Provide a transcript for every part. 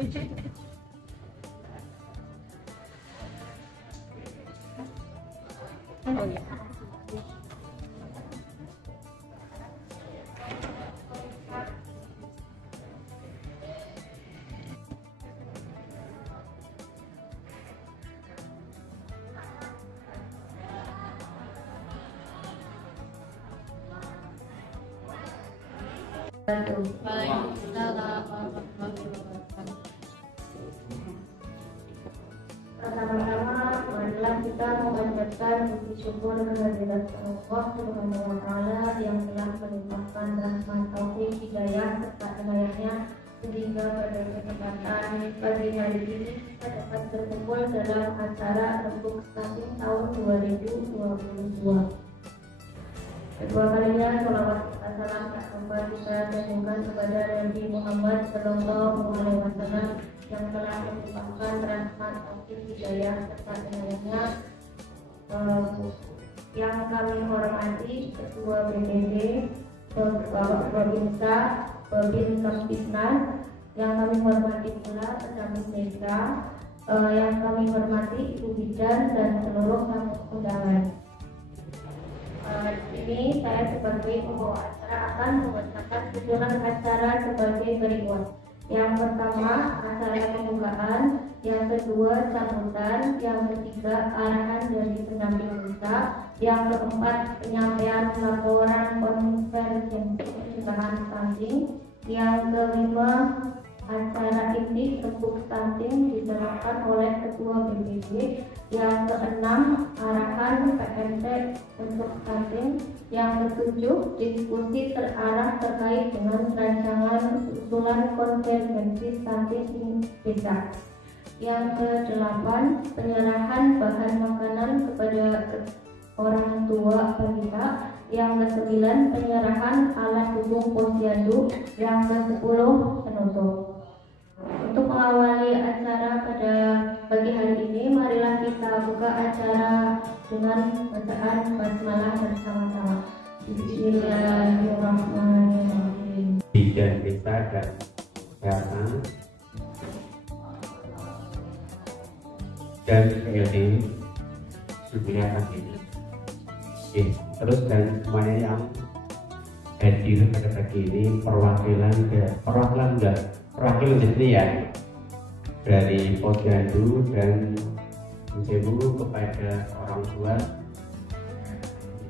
Oh ya. Pertama-tama marilah kita memanjatkan puji syukur kehadirat Allah Subhanahu wa Ta'ala yang telah melimpahkan rahmat taufik hidayah serta inayahnya sehingga pada kesempatan pagi hari ini kita dapat berkumpul dalam acara Rembuk Stunting tahun 2022. Kedua kalinya sholawat serta salam tak lupa kita tunjukkan kepada Nabi Muhammad Sallallahu Alaihi Wasallam yang telah melimpahkan rahmat taufik hidayah serta inayahnya. Yang kami hormati Ketua BPD, Bapak Babinsa, Babin Kamtibnas, yang kami hormati pula pendamping desa, yang kami hormati Ibu Bidan dan seluruh tamu undangan. Di sini saya sebagai pembawa acara akan membacakan susunan acara sebagai berikut. Yang pertama acara pembukaan, yang kedua sambutan, yang ketiga arahan dari pendamping desa, yang keempat penyampaian laporan konferensi pencegahan stunting, yang kelima acara inti Rembuk Stunting diserahkan oleh Ketua BPD, yang keenam arahan PMT untuk stunting, yang ketujuh diskusi terarah terkait dengan rancangan usulan konferensi stunting di desa, yang kedelapan penyerahan bahan makanan kepada orang tua balita, yang kesembilan penyerahan alat dukung posyandu, yang kesepuluh penutup. Untuk mengawali acara pada pagi hari ini, marilah kita buka acara dengan bacaan basmalah bersama-sama. Bismillahirrahmanirrahim. Bidan desa dan kesehatan dan PLD Surya ini. Terus dan semuanya yang hadir pada pagi ini perwakilan jadi ya dari posyandu dan menjebu kepada orang tua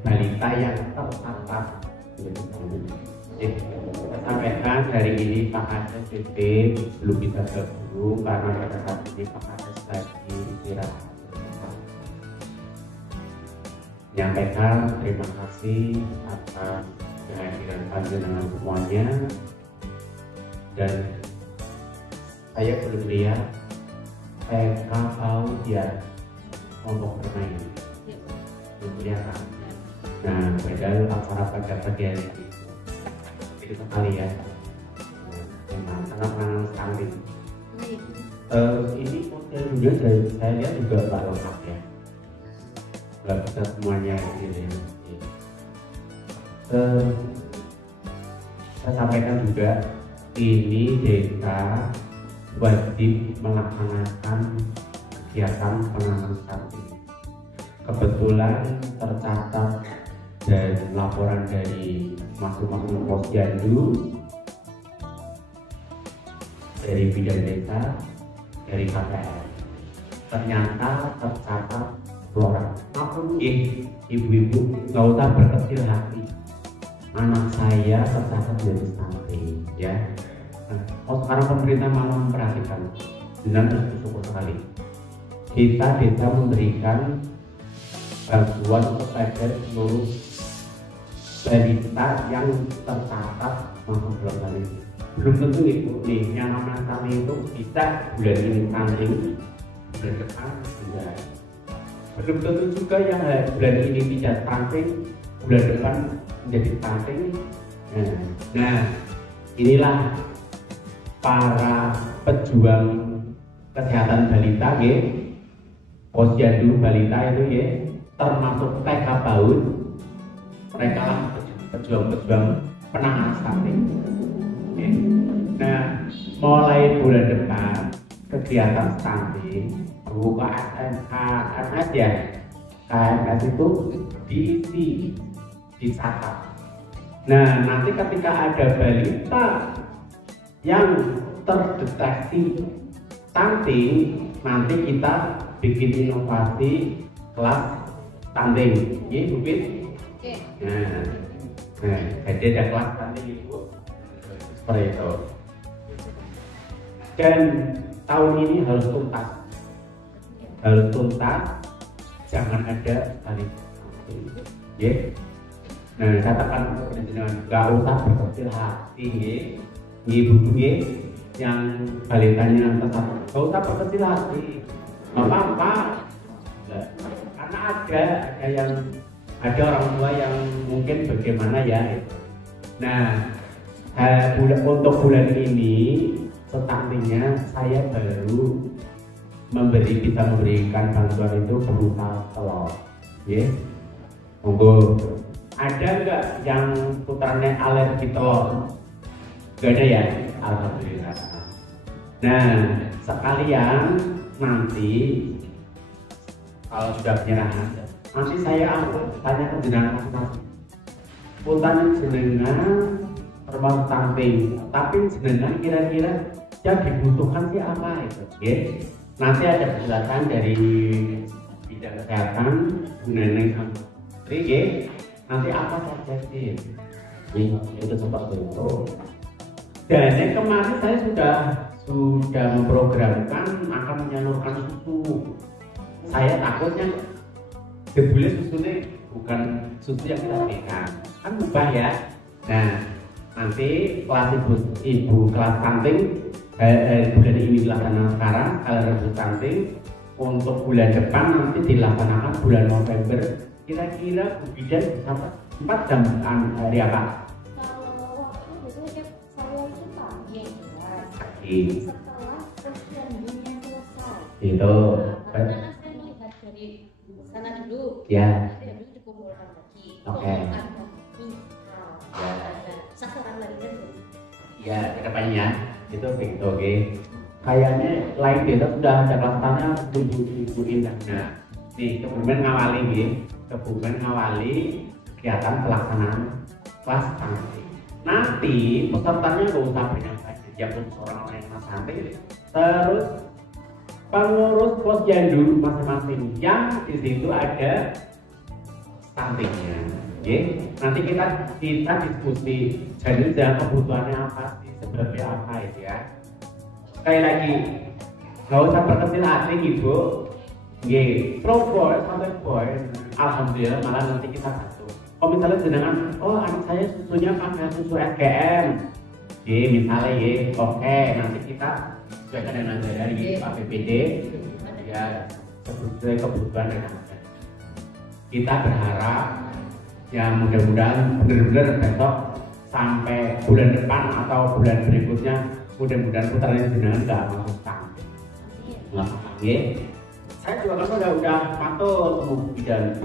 balita yang terpapar. Sampaikan hari ini Pak Kades PP belum bisa bergabung karena pada saat ini Pak Kades lagi istirahat. Menyampaikan terima kasih atas kehadiran panjenengan semuanya, dan saya belum lihat tahu dia kelompok bermain belum kelihatan. Nah, padahal acara pada pagi hari itu sekali ya, sangat sekali. Ini modelnya dari saya lihat juga nggak lengkap ya, nggak bisa semuanya gitu ya. Saya sampaikan juga ini desa wajib melaksanakan kegiatan penanganan stunting. Kebetulan tercatat dan laporan dari masing-masing posyandu, dari bidan desa, dari KPR, ternyata tercatat orang. Aku ibu-ibu nggak usah berkecil hati, anak saya tercatat jadi stunting ya. Sekarang pemerintah malah memperhatikan dengan bersyukur sekali. Kita desa memberikan bantuan kepada seluruh balita yang tercatat masuk dalam hal ini. Belum tentu itu nih yang namanya kami itu bisa bulan ini stunting, bulan depan enggak. Belum tentu juga yang bulan ini tidak stunting, bulan depan menjadi stunting. Nah, inilah para pejuang kesehatan balita ya, posyandu balita itu ya, termasuk TK PAUD, mereka lah pejuang-pejuang penanganan stunting ya. Nah, mulai bulan depan kegiatan stunting buka KMS ya. KMS itu diisi, dicatat. Nah, nanti ketika ada balita yang terdeteksi stunting, nanti kita bikin inovasi kelas stunting, ya mungkin. Nah, jadi ada kelas stunting itu seperti itu. Dan tahun ini harus tuntas, jangan ada balita stunting, ya. Nah, katakan dengan nggak usah berkecil hati, ibu yang balitanya tetap nggak usah berkecil hati, nggak apa-apa. Karena ada orang tua yang mungkin bagaimana ya. Nah, untuk bulan ini stuntingnya saya baru bisa memberikan bantuan itu berupa telur, ya. Monggo. Ada nggak yang putranya alergi telur? Gak ada ya? Alhamdulillah. Nah, sekalian nanti kalau sudah penyerahan, nanti saya tanya ke jenengan masing-masing. Putranya jenengan termasuk stunting, tapi jenengan kira-kira yang dibutuhkan sih apa itu? Ya? Nanti ada penjelasan dari bidang kesehatan, Neneng sama Tri, ya? Nanti apa saja sih? Itu seperti itu. Dan yang kemarin saya sudah memprogramkan akan menyalurkan susu. Saya takutnya debulnya susunya bukan susu yang kita berikan, kan ubah ya. Nah, nanti kelas ibu kelas stunting bulan ini dilaksanakan sekarang, kalau ibu stunting untuk bulan depan nanti dilaksanakan bulan November. Kira-kira Bu Bidan bisa 4 jam hari apa? Kalau waktu biasanya saya itu pagi Setelah posyandunya selesai. Itu. Karena saya melihat dari sana dulu. Ya. Dulu dikumpulkan lagi. Oke. Ya. Sasaran lainnya tuh. Ya, kedepannya itu begitu, oke. Kayaknya lain desa sudah ada kelasnya Ibu Indah. Nah, nih kebumen ngawali kegiatan pelaksanaan kelas stunting. Nanti pesertanya nggak usah banyak-banyak, ya orang yang kelas stunting. Terus pengurus posyandu masing-masing yang di situ ada stuntingnya. Oke, nanti kita diskusi. Jadi kebutuhannya apa sih, sebabnya apa itu ya. Sekali lagi, nggak usah berkecil hati ibu. Slow boy sampai boy, alhamdulillah malah nanti kita bantu. Kalau misalnya jenengan, oh anak saya susunya pakai susu SGM, misalnya oke, nanti kita sesuaikan dengan dari APBD, ya sesuai kebutuhan dan kita berharap ya mudah-mudahan benar-benar besok sampai bulan depan atau bulan berikutnya mudah-mudahan putranya jenengan nggak masuk stunting. Saya juga kan udah patuh sama bidan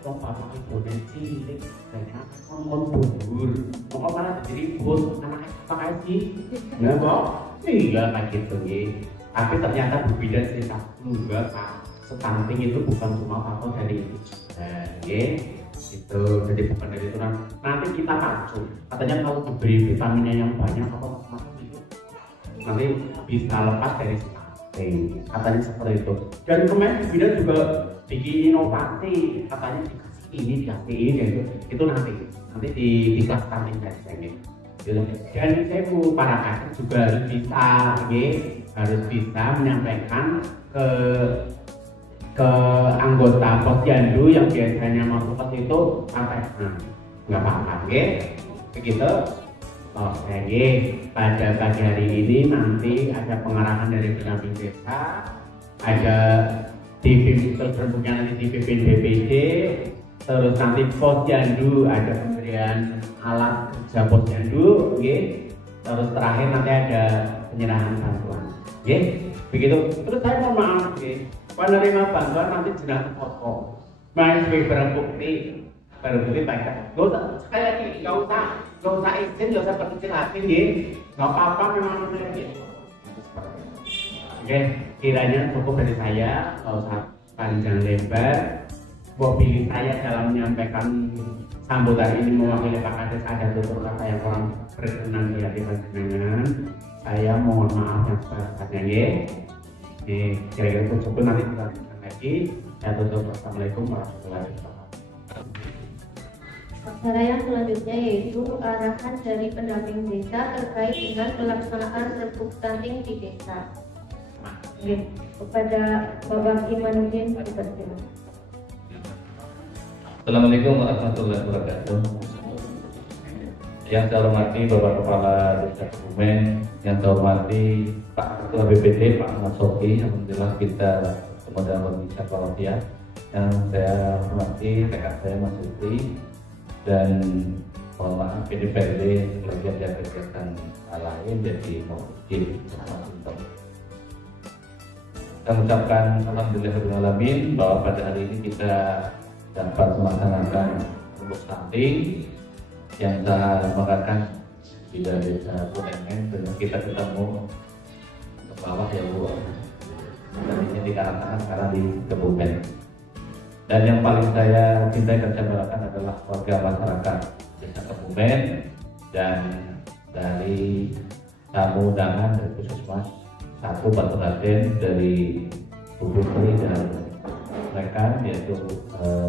kok bapak ibu cilik banyak ngomong bubur kok malah jadi bos anak pakai sih nggak kok iya kayak gitu ya. Tapi ternyata Bu Bidan cerita enggak Pak, stunting itu bukan cuma faktor dari itu itu jadi bukan dari itu. Nanti kita pacu katanya kalau diberi vitaminnya yang banyak apa itu nanti bisa lepas dari katanya seperti itu. Dan kemarin Bidan juga bikin inovasi, katanya dikasih ini itu nanti di kelas stunting saja gitu. Dan saya mau para kakak juga harus bisa menyampaikan ke anggota posyandu yang biasanya masuk ke situ sampai nggak apa-apa begitu. Oke, pada pagi hari ini nanti ada pengarahan dari pendamping desa, ada terbentuknya nanti di pimpin BPD, terus nanti posyandu ada pemberian alat kerja posyandu, terus terakhir nanti ada penyerahan bantuan, begitu. Terus saya mohon maaf, penerima bantuan nanti jenazah foto, main sebagai barang bukti baik. Sekali lagi nggak usah Gak usah izin, gak usah berkecil hati ya. Gak apa-apa memang ya. Oke, kiranya cukup dari saya, gak usah panjang lebar. Mewakili saya dalam menyampaikan sambutan ini mewakili Pak Kades, ada tutur kata yang kurang berkenan di hati panjenengan. Saya mohon maaf yang sebesar-besarnya ya. Kira-kira itu cukup, nanti kita lanjutkan lagi. Saya tutup. Wassalamualaikum warahmatullahi wabarakatuh. Acara yang selanjutnya yaitu arahan dari pendamping desa terkait dengan pelaksanaan rebuk stunting di desa. Oke, kepada Bapak Imanuddin dipersilakan. Assalamualaikum warahmatullahi wabarakatuh. Yang saya hormati Bapak Kepala Desa Kebumen, yang saya hormati Pak Ketua BPD Pak Ahmad Sofi, alhamdulillah kita kemudian bisa walafiat. Yang saya hormati rekan saya Mas Sutri, dan mohon maaf PDPRD lagi ada kegiatan lain jadi mau izin Mas Sinton. Saya mengucapkan alhamdulillahirrahmanirrahim bahwa pada hari ini kita dapat melaksanakan rebuk stunting yang saya mengatakan di desa Kurengen, dan kita ketemu ke bawah ya Bu, tadinya di Karangtengah sekarang di Kebumen. Dan yang paling saya cintai dan saya banggakan adalah warga masyarakat desa Kebumen, dan dari tamu undangan dari Puskesmas 1 Batu Raden, dari Bu Putri dan mereka yaitu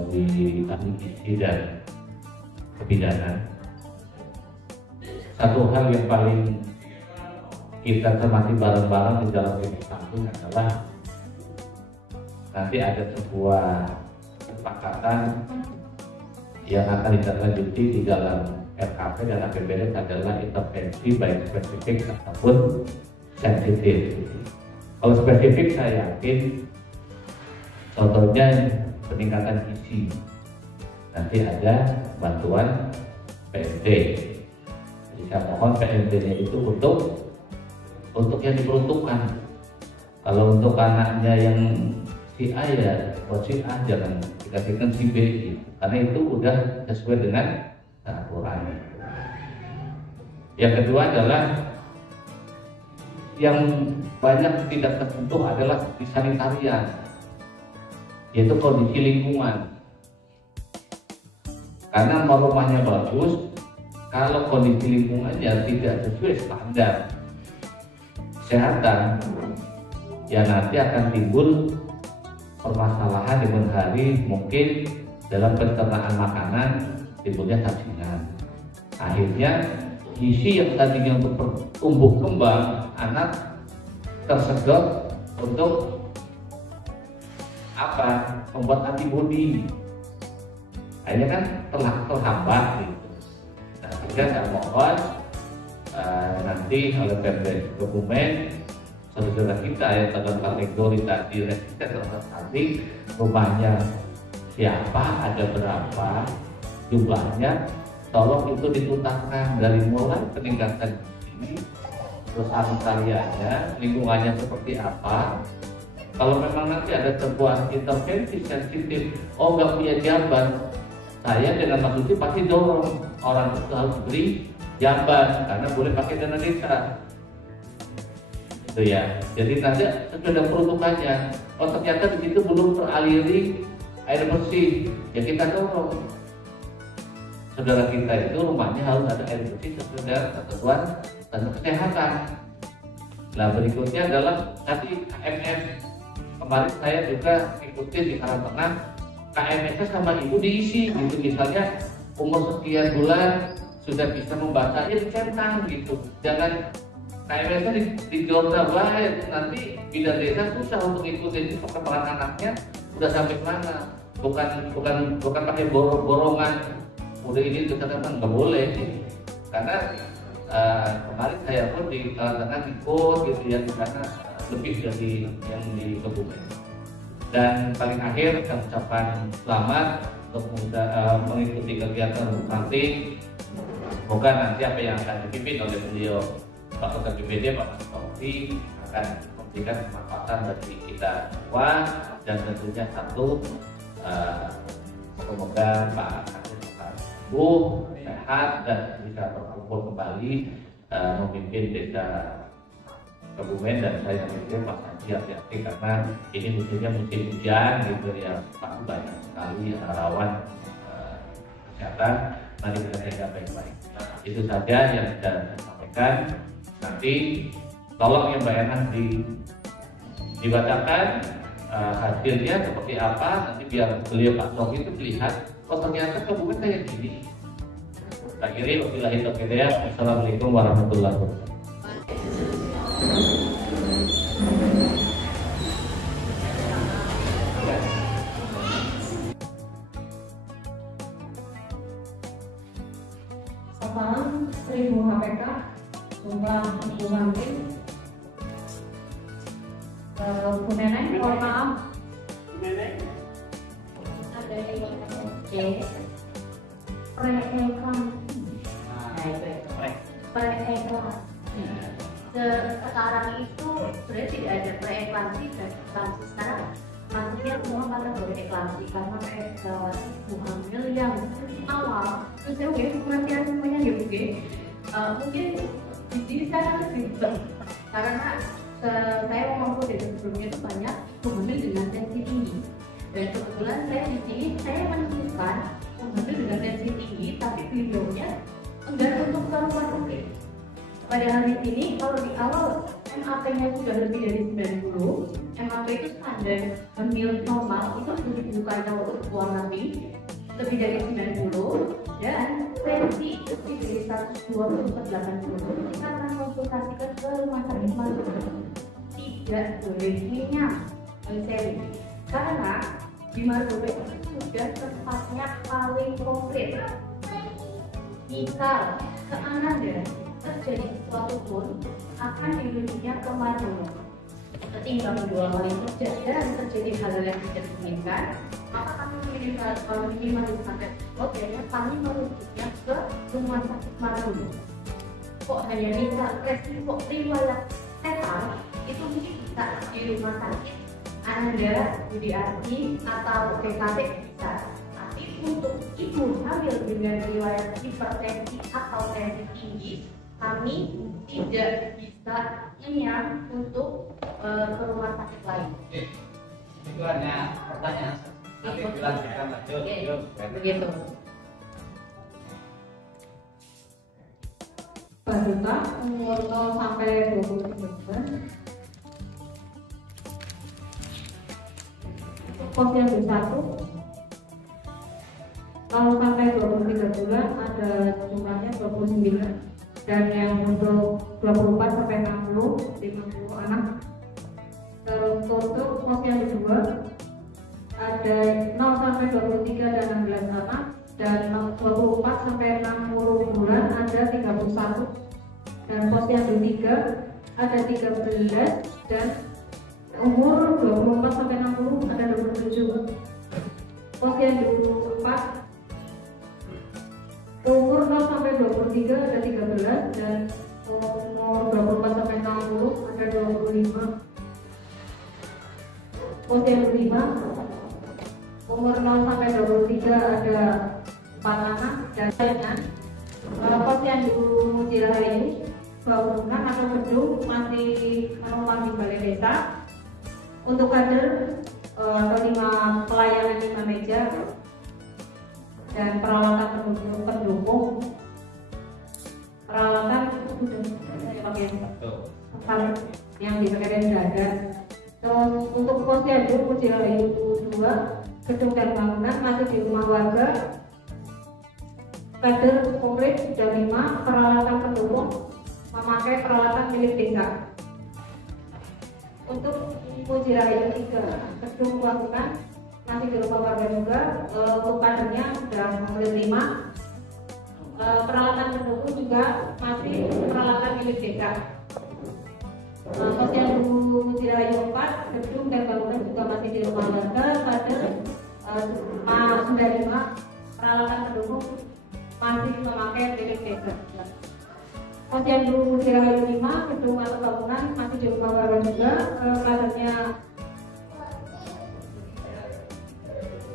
di ahli gizi dan kebidanan. Satu hal yang paling kita cermati bareng-bareng di dalam rebuk stunting adalah nanti ada sebuah kesepakatan yang akan ditindaklanjuti di dalam RKP dan APBD adalah intervensi baik spesifik ataupun sensitif. Kalau spesifik saya yakin contohnya peningkatan gizi, nanti ada bantuan PMD. Jadi saya mohon PMD-nya itu untuk yang diperuntukkan. Kalau untuk anaknya yang si A ya buat si A, jangan dikasihkan si B gitu. Karena itu udah sesuai dengan aturan. Yang kedua adalah yang banyak tidak tersentuh adalah di sanitarian, yaitu kondisi lingkungan. Karena mau rumahnya bagus, kalau kondisi lingkungannya tidak sesuai standar kesehatan, ya nanti akan timbul permasalahan di kemudian hari, mungkin dalam pencernaan makanan timbulnya sasingan. Akhirnya gizi yang tadinya untuk tumbuh kembang anak tersedot untuk apa? Membuat antibodi. Akhirnya kan terhambat gitu. Nah, sehingga saya mohon nanti oleh Pemda Kebumen, saudara kita yang dalam kategori tadi resisten terhadap stunting, rumahnya siapa, ada berapa jumlahnya, tolong itu dituntaskan dari mulai peningkatan ini, terus sanitarianya, lingkungannya seperti apa. Kalau memang nanti ada sebuah intervensi sensitif, oh nggak punya jamban, saya dengan Mas Uti pasti dorong orang itu harus beri jamban karena boleh pakai dana desa. Itu ya. Jadi nanti sudah peruntukannya. Oh ternyata di situ belum teraliri air bersih, ya kita dorong. Saudara kita itu rumahnya harus ada air bersih sesuai dengan ketentuan dan kesehatan. Nah berikutnya adalah tadi KMS. Kemarin saya juga ikutin di Karangtengah, KMS sama ibu diisi gitu, misalnya umur sekian bulan sudah bisa membaca, ya dicentang gitu. Jangan KMS-nya dijorta baik, nanti bidan desa susah untuk ikutin perkembangan anaknya udah sampai mana. Bukan pakai borongan. Udah ini kesehatan nggak boleh, karena kemarin saya pun di Karangtengah ikut gitu ya, di sana lebih dari yang di Kebumen. Dan paling akhir saya ucapkan selamat untuk mengikuti kegiatan nanti. Semoga nanti apa yang akan dipimpin oleh beliau Pak Ketua BPD Pak Sofi akan memberikan kemanfaatan bagi kita semua, dan tentunya satu semoga Pak Kades sembuh, sehat dan bisa berkumpul kembali memimpin desa Kebumen. Dan saya pikir Mas Haji hati-hati karena ini musimnya musim hujan gitu ya, pasti banyak sekali rawan kesehatan. Mari kita jaga baik-baik. Itu saja yang bisa saya sampaikan. Nanti tolong yang Mbak Enang dibacakan hasilnya seperti apa, nanti biar beliau Pak Sofi itu melihat, oh ternyata Kebumen kayak gini. Akhirnya wabillahi taufiq hidayah. Assalamualaikum warahmatullahi wabarakatuh. Sasaran 1000 HPK, jumlah hubungan tim. Bu Neneng, mohon maaf. Ada yang preeklamasi. Sekarang itu sebenarnya tidak ada preeklamasi dan eklamasi sekarang. Maksudnya semua pada bereklamasi karena preeklamasi ibu hamil yang awal. Terus saya oke, pengertian semuanya ya oke. Mungkin di sini sekarang lebih karena saya mampu dari sebelumnya itu banyak hamil dengan tensi tinggi. Dan kebetulan saya di sini saya menemukan hamil dengan tensi tinggi, tapi beliaunya enggak untuk keluar rumah. Padahal di sini kalau di awal MAP-nya sudah lebih dari 90, MAP itu standar hamil normal itu sudah dibuka untuk keluar nanti lebih dari 90 dan tensi itu lebih dari 120 ke 80. Kita akan konsultasikan ke rumah sakit mana tidak boleh minyak seri karena di Margobe itu sudah tempatnya paling konkret. Jika seandainya terjadi sesuatu pun akan dirujuknya ke Margobe. Ketimbang dua kali kerja dan terjadi hal yang tidak diinginkan, maka kami mengirimkan sampai kayaknya kami merujuknya ke rumah sakit Margobe. Kok hanya bisa resiko riwayat sehat itu mungkin bisa di rumah sakit Anda, UDRT atau PKP bisa. Tapi untuk ibu hamil dengan riwayat hipertensi atau tensi tinggi, kami tidak bisa ngenyam untuk ke rumah sakit lain. Itu hanya pertanyaan. Nanti dilanjutkan lanjut. Begitu. Balita umur 0 sampai 23 bulan. Posyandu 1 0 sampai 23 bulan ada jumlahnya 29 dan yang untuk 24 sampai 60 50 anak. Terus untuk posyandu 2 ada 0 sampai 23 dan 16 anak dan 24 sampai 60 bulan ada 31 dan posyandu 3 ada 13 dan umur 24 sampai 60 ada 27. Posyandu 4 umur 0 sampai 23 ada 13 dan umur 24 sampai 60 ada 25. Posyandu 5 umur 0 sampai 23 ada 4 anak dan lainnya. Posyandu Mujirahayu bangunan atau gedung masih menumpang di balai desa. Untuk kader atau 5 pelayanan 5 meja dan peralatan pendukung. Peralatan saya pakai yang dipakai dada. Terus untuk posyandu Mujirahayu 2 gedung dan bangunan masih di rumah warga. Kader komplit sudah 5, peralatan pendukung memakai peralatan milik desa. Untuk Mujirahayu 3 gedung bangunan masih di rumah warga juga. Untuk kadernya sudah komplit 5, peralatan pendukung juga masih peralatan milik desa. Posyandu Mujirahayu 4 gedung dan bangunan juga masih di rumah warga. Kader sudah 5, peralatan pendukung masih memakai milik desa. Posyandu Mujirahayu 5 gedung atau bangunan masih di rumah warga juga. Kadernya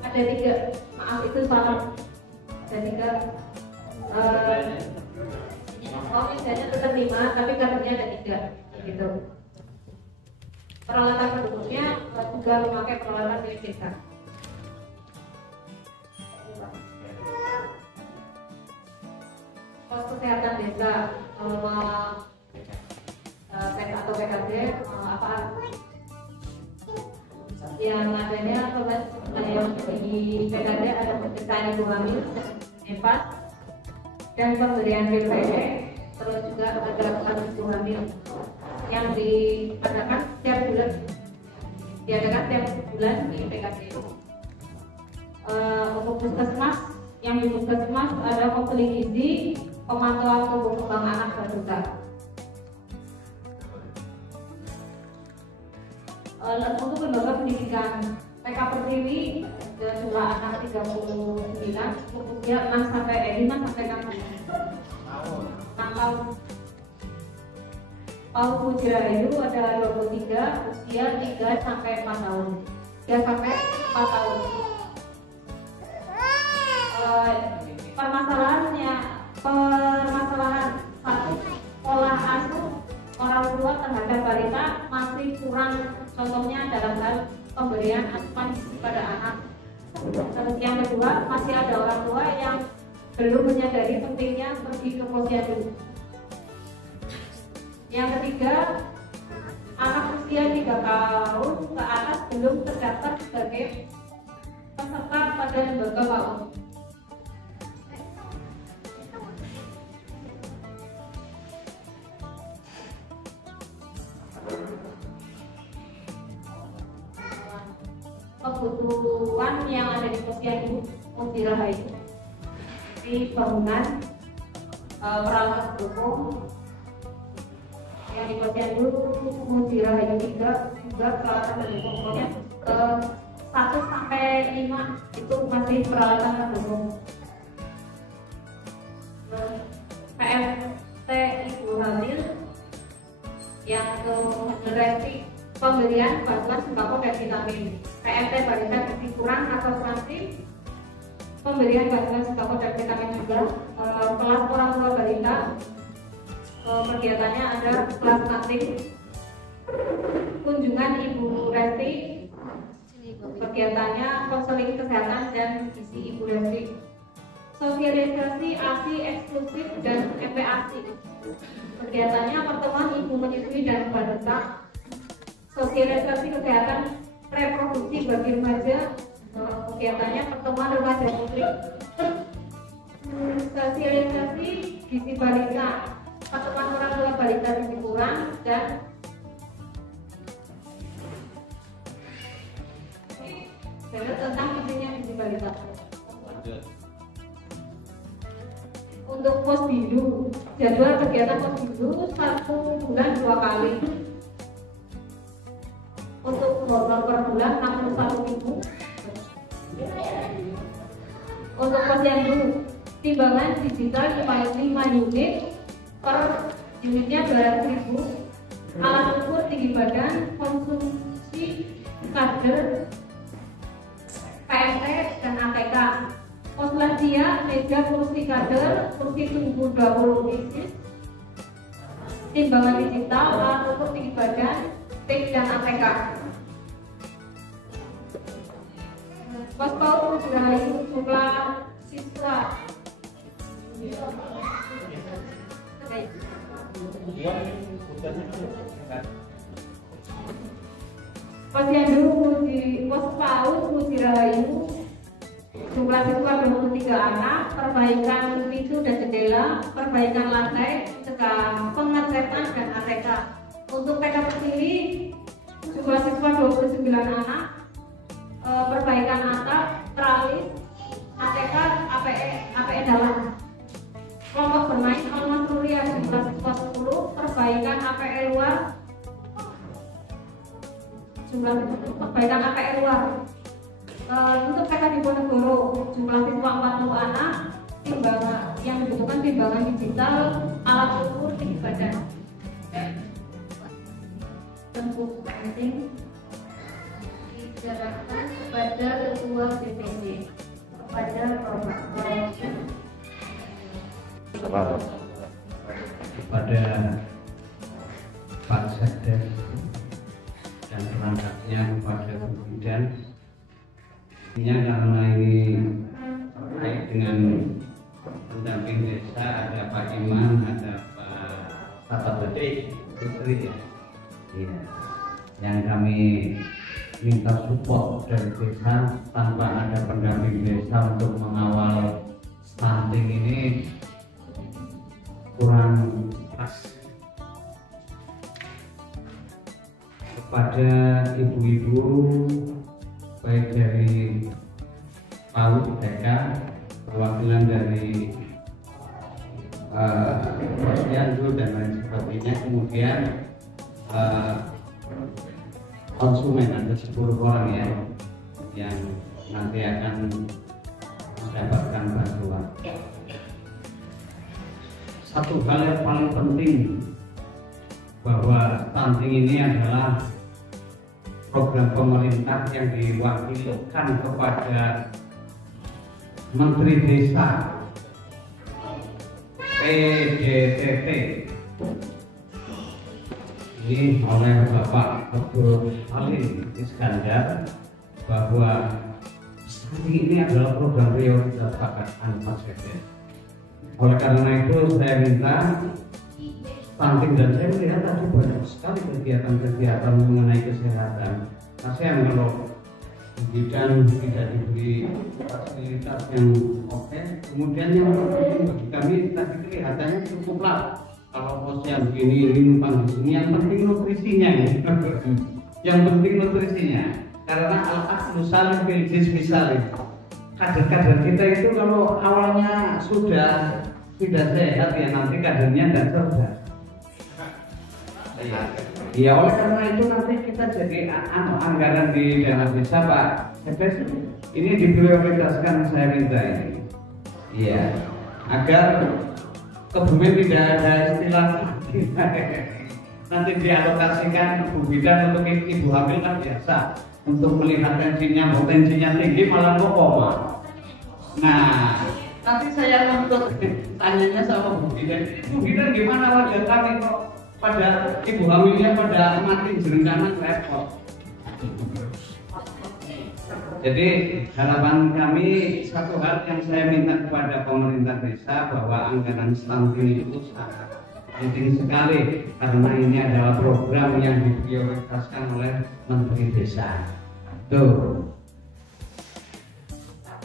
ada 3, maaf itu salah, ada 3 Mejanya tetap 5, tapi kadernya ada 3 gitu. Peralatan pendukungnya juga memakai peralatan milik desa. Pos kesehatan desa PET atau PKD apa yang adanya yang di PKD ada pemeriksaan ibu hamil, EPAS, dan pemberian BPD, terus juga ada kasus ibu hamil yang diadakan setiap bulan di PKD. Untuk puskesmas, yang di puskesmas ada konseling gizi, pemantauan tumbuh kembang anak balita. Untuk lembaga pendidikan TK Pertiwi jumlah anak 39, usia 5 sampai 6 tahun. Paut Mujirahayu ada 23, usia 3 sampai 4 tahun. 3 sampai 4 tahun. Permasalahan satu, pola asuh orang tua terhadap balita masih kurang, contohnya dalam hal pemberian asupan gizi pada anak. Terus yang kedua, masih ada orang tua yang belum menyadari pentingnya pergi ke posyandu. Yang ketiga, anak usia 3 tahun ke atas belum terdaftar sebagai peserta pada lembaga PAUD. Kebutuhan yang ada di posyandu Mujirahayu di bangunan, peralatan pendukung yang di posyandu Mujirahayu 3 juga peralatan pendukung, pokoknya 1 sampai 5 itu masih peralatan pendukung. PMT ibu hamil yang ke pemberian bantuan sembako dan vitamin. PMT balita gizi kurang atau sanksi, pemberian bantuan sembako dan vitamin juga. Kelas orang tua balita, kegiatannya ada kelas stunting, kunjungan ibu Resti, kegiatannya konseling kesehatan dan gizi ibu Resti, sosialisasi ASI eksklusif dan MPASI, kegiatannya pertemuan ibu menyusui dan balita, sosialisasi kesehatan reproduksi bagi remaja, kegiatannya pertemuan remaja publik, sosialisasi gizi balita, pertemuan orang tua balita gizi kurang, dan tentang gizinya gizi balita. Untuk posbindu, jadwal kegiatan posbindu 1 bulan 2 kali. Untuk honor per bulan 61.000. Untuk posyandu, timbangan digital 5 unit, per unitnya 200.000. Alat ukur tinggi badan, konsumsi kader, PMT dan ATK. Poslansia, meja kursi kader, kursi tunggu 20 pieces. Timbangan digital, alat ukur tinggi badan, TIK dan ATK. Posko Mujirahayu jumlah siswa posyandu pos PAUD Mujirahayu jumlah siswa 23 anak, perbaikan pintu dan jendela, perbaikan lantai, pengecekan dan ATK. Untuk TK Pertiwi jumlah siswa 29 anak, perbaikan atap, tralis, ATK, APE dalam. Kelompok bermain Alma Surya jumlah siswa 10, perbaikan APE luar, jumlah perbaikan APE luar. Untuk TK Diponegoro jumlah siswa 40 anak, timbangan yang dibutuhkan timbangan digital, alat ukur tinggi badan. Untuk penting diserahkan kepada ketua BPD, kepada Bapak kepada Pak Sekdes dan perangkatnya, kepada Bu Bidan. Karena ini terkait dengan pendamping desa, ada Pak Iman, ada Pak Putri ya. Iya. Yang kami minta support dari desa, tanpa ada pendamping desa untuk mengawal stunting ini kurang pas. Kepada ibu-ibu baik dari PAUD TK, perwakilan dari Posyandu dan lain sebagainya, kemudian konsumen, ada 10 orang ya yang nanti akan mendapatkan bantuan. Satu hal yang paling penting bahwa stunting ini adalah program pemerintah yang diwakilkan kepada Menteri Desa PDTT ini oleh Bapak Abdul Halim Iskandar, bahwa stunting ini adalah program prioritas Pak Sekdes. Oleh karena itu saya minta stunting, dan saya melihat tadi banyak sekali kegiatan-kegiatan mengenai kesehatan. Nah, saya kalau bidan tidak diberi fasilitas yang oke, kemudian yang penting bagi kami tadi kelihatannya cukuplah kalau posnya begini, ini numpang di sini, yang penting nutrisinya ya. Yang penting nutrisinya, karena al-aslu salim fil jismi salim. Kader-kader kita itu kalau awalnya sudah tidak sehat ya, nanti kadernya dan cerdas. Ya, oleh karena itu nanti kita jadi anggaran di dana desa Pak Sekdes ini diprioritaskan, saya minta ini. Iya, agar Kebumen tidak ada istilah nanti dialokasikan Bu Bidan untuk ibu hamil kan biasa, untuk melihat tensinya tinggi malah kok koma. Nah, nanti saya nuntut tanyanya sama Bu Bidan gimana warga kami kok pada ibu hamilnya pada mati jerengganan repot. Jadi harapan kami, satu hal yang saya minta kepada pemerintah desa, bahwa anggaran stunting itu sangat penting sekali, karena ini adalah program yang diprioritaskan oleh Menteri Desa. Tuh,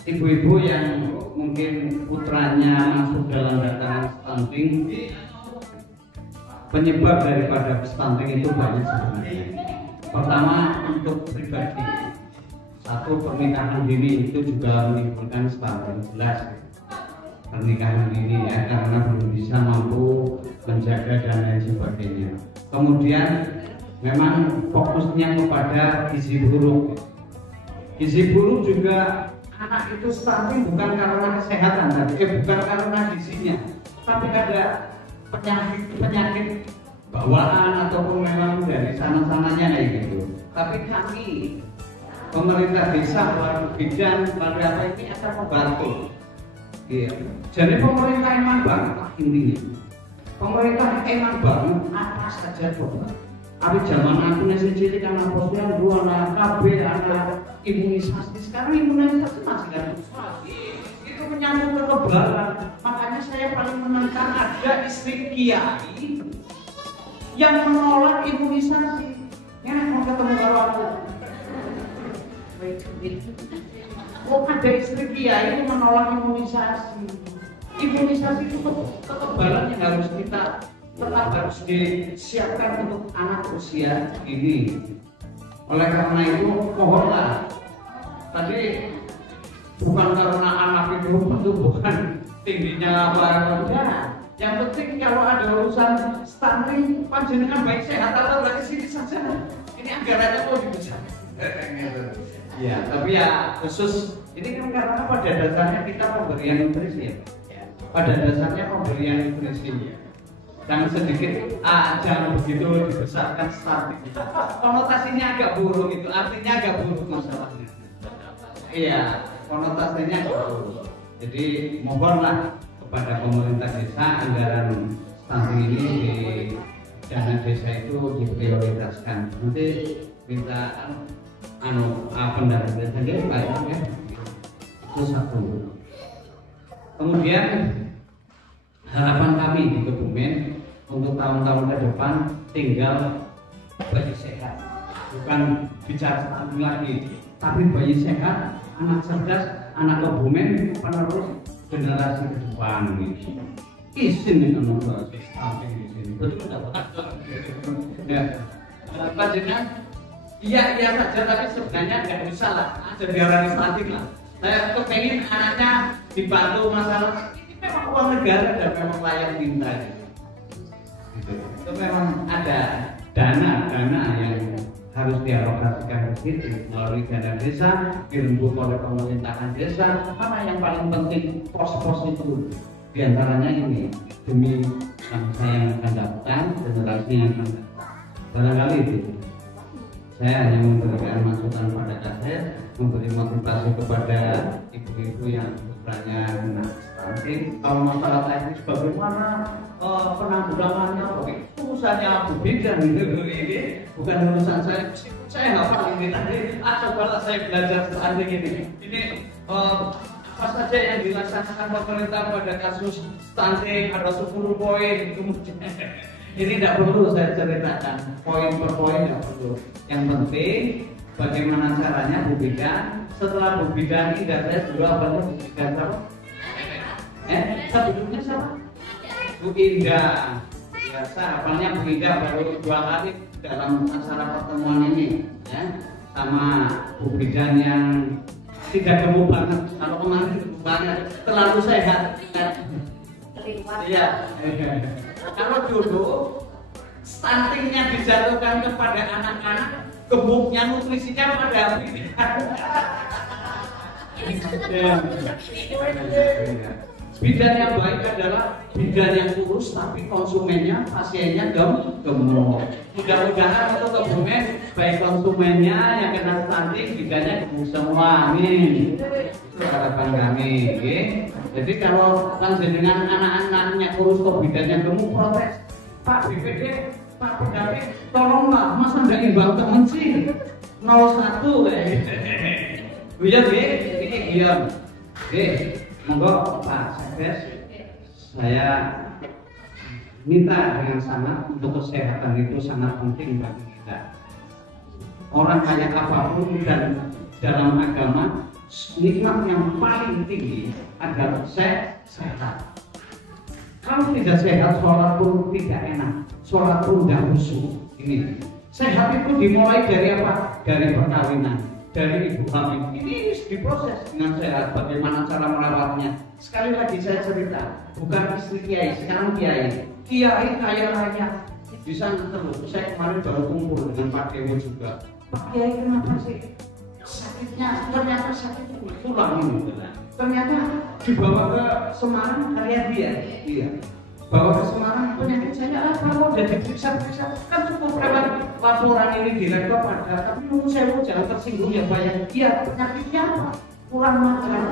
ibu-ibu yang mungkin putranya masuk dalam daftar stunting, penyebab daripada stunting itu banyak sebenarnya. Pertama, untuk pribadi, satu, pernikahan dini itu juga menimbulkan stunting, jelas. Pernikahan dini ya, karena belum bisa mampu menjaga dan lain sebagainya. Kemudian memang fokusnya kepada gizi buruk. Gizi buruk juga, anak itu stunting bukan karena kesehatan, bukan karena gizinya, tapi ada penyakit bawaan ataupun memang dari sana-sananya kayak gitu. Tapi kami pemerintah desa melalui bidan, melalui apa ini akan membantu. Iya. Jadi pemerintah emang banget intinya. Pemerintah emang banget apa saja coba. Tapi zaman aku masih cilik kan posnya dua anak KB, anak imunisasi. Sekarang imunisasi masih ada. Itu menyambut kekebalan. Makanya saya paling menentang ada istri kiai yang menolak imunisasi. Ya, mau ketemu kalau aku. Oh, ada istri kiai yang menolak imunisasi. Imunisasi itu kekebalan yang harus kita tetap harus disiapkan untuk anak usia ini. Oleh karena itu, mohonlah. Tadi bukan karena anak itu bukan tingginya apa enggak. Yang penting kalau ada urusan stunting, panjenengan baik sehat atau berarti sini saja. Ini anggarannya mau dibesar. Ya, tapi ya khusus ini kan karena pada dasarnya kita pemberian nutrisi ya. Pada dasarnya pemberian nutrisi. Jangan sedikit jangan begitu dibesarkan stunting. Konotasinya agak buruk itu, artinya agak buruk masalahnya. Iya, konotasinya agak buruk. Jadi mohonlah kepada pemerintah desa anggaran stunting ini di dana desa itu diprioritaskan. Nanti minta pendanaan sendiri Pak ya. Itu satu. Kemudian harapan kami di Kebumen untuk tahun-tahun ke depan tinggal bayi sehat, bukan bicara stunting lagi, tapi bayi sehat, anak cerdas, anak Kebumen penerus generasi ke depan ini. Izin nih nomor stunting di sini. Betul enggak? Ya. Panjenengan iya saja, tapi sebenarnya nggak bisa lah ada diarani stunting lah. Saya kepengen anaknya dibantu masalah ini memang uang negara dan memang layak minta. Gitu. Itu memang ada dana yang harus dialokasikan ke situ melalui dana desa, dirembuk oleh pemerintahan desa. Mana yang paling penting pos-pos itu diantaranya ini demi bangsa yang akan datang, generasi yang akan datang. Barangkali itu. Saya hanya memberikan masukan pada Kasih, memberi motivasi kepada ibu-ibu yang putranya kena stunting. Kalau masalah teknis bagaimana penanggulangannya, urusannya Bu Bidan ini bukan urusan saya. Saya hafal ini tadi. Coba saya belajar stunting ini. Ini apa saja yang dilaksanakan pemerintah pada kasus stunting, ada 10 poin. Kemudian ini tidak perlu saya ceritakan poin per poin, tidak perlu. Yang penting bagaimana caranya Bu Bidan. Setelah Bu Bidan ini dan saya juga apa Bu Bidan siapa? Sebelumnya siapa? Bu Indah. Biasa hafalnya Bu Indah baru 2 kali dalam acara pertemuan ini, ya. Sama Bu Bidan yang tidak gemuk banget. Kalau kemarin gemuk banget, terlalu sehat. Iya. Kalau dulu stuntingnya dijatuhkan kepada anak-anak, gemuknya nutrisinya pada bidan yang baik adalah bidan yang kurus tapi konsumennya, pasiennya gemuk. Mudah-mudahan untuk Kebumen baik konsumennya yang kena stunting, bidannya gemuk semua. Amin. Itu harapan kami. Okay? Jadi kalau dengan anak-anaknya kurus kok bidannya gemuk, protes. Pak BPD, Pak Pendamping, tolonglah, masa nggak imbang temen sih? 01 kayak gitu. Guyon ini guyon. Monggo Pak Sekdes, saya minta dengan sangat untuk kesehatan itu sangat penting bagi kita. Orang kayak apapun dan dalam agama nikmat yang paling tinggi adalah sehat. Kalau tidak sehat, sholat pun tidak enak, sholat pun tidak khusyuk. Ini sehat itu dimulai dari apa? Dari perkawinan, dari ibu hamil. Ini diproses dengan sehat. Bagaimana cara merawatnya? Sekali lagi saya cerita, bukan istri kiai, sekarang kiai kaya raya di sana terus. Saya kemarin baru kumpul dengan Pak Dewo juga. Pak Kiai kenapa sih sakitnya? Ternyata sakit tulang ini. Ternyata dibawa ke Semarang kalian dia. Bawa ke Semarang penyakit saya apa? Mau jadi periksa kan cukup lewat laporan ini direktur pada. Tapi menurut saya jangan tersinggung ya Pak ya. Iya penyakitnya apa? Kurang makan.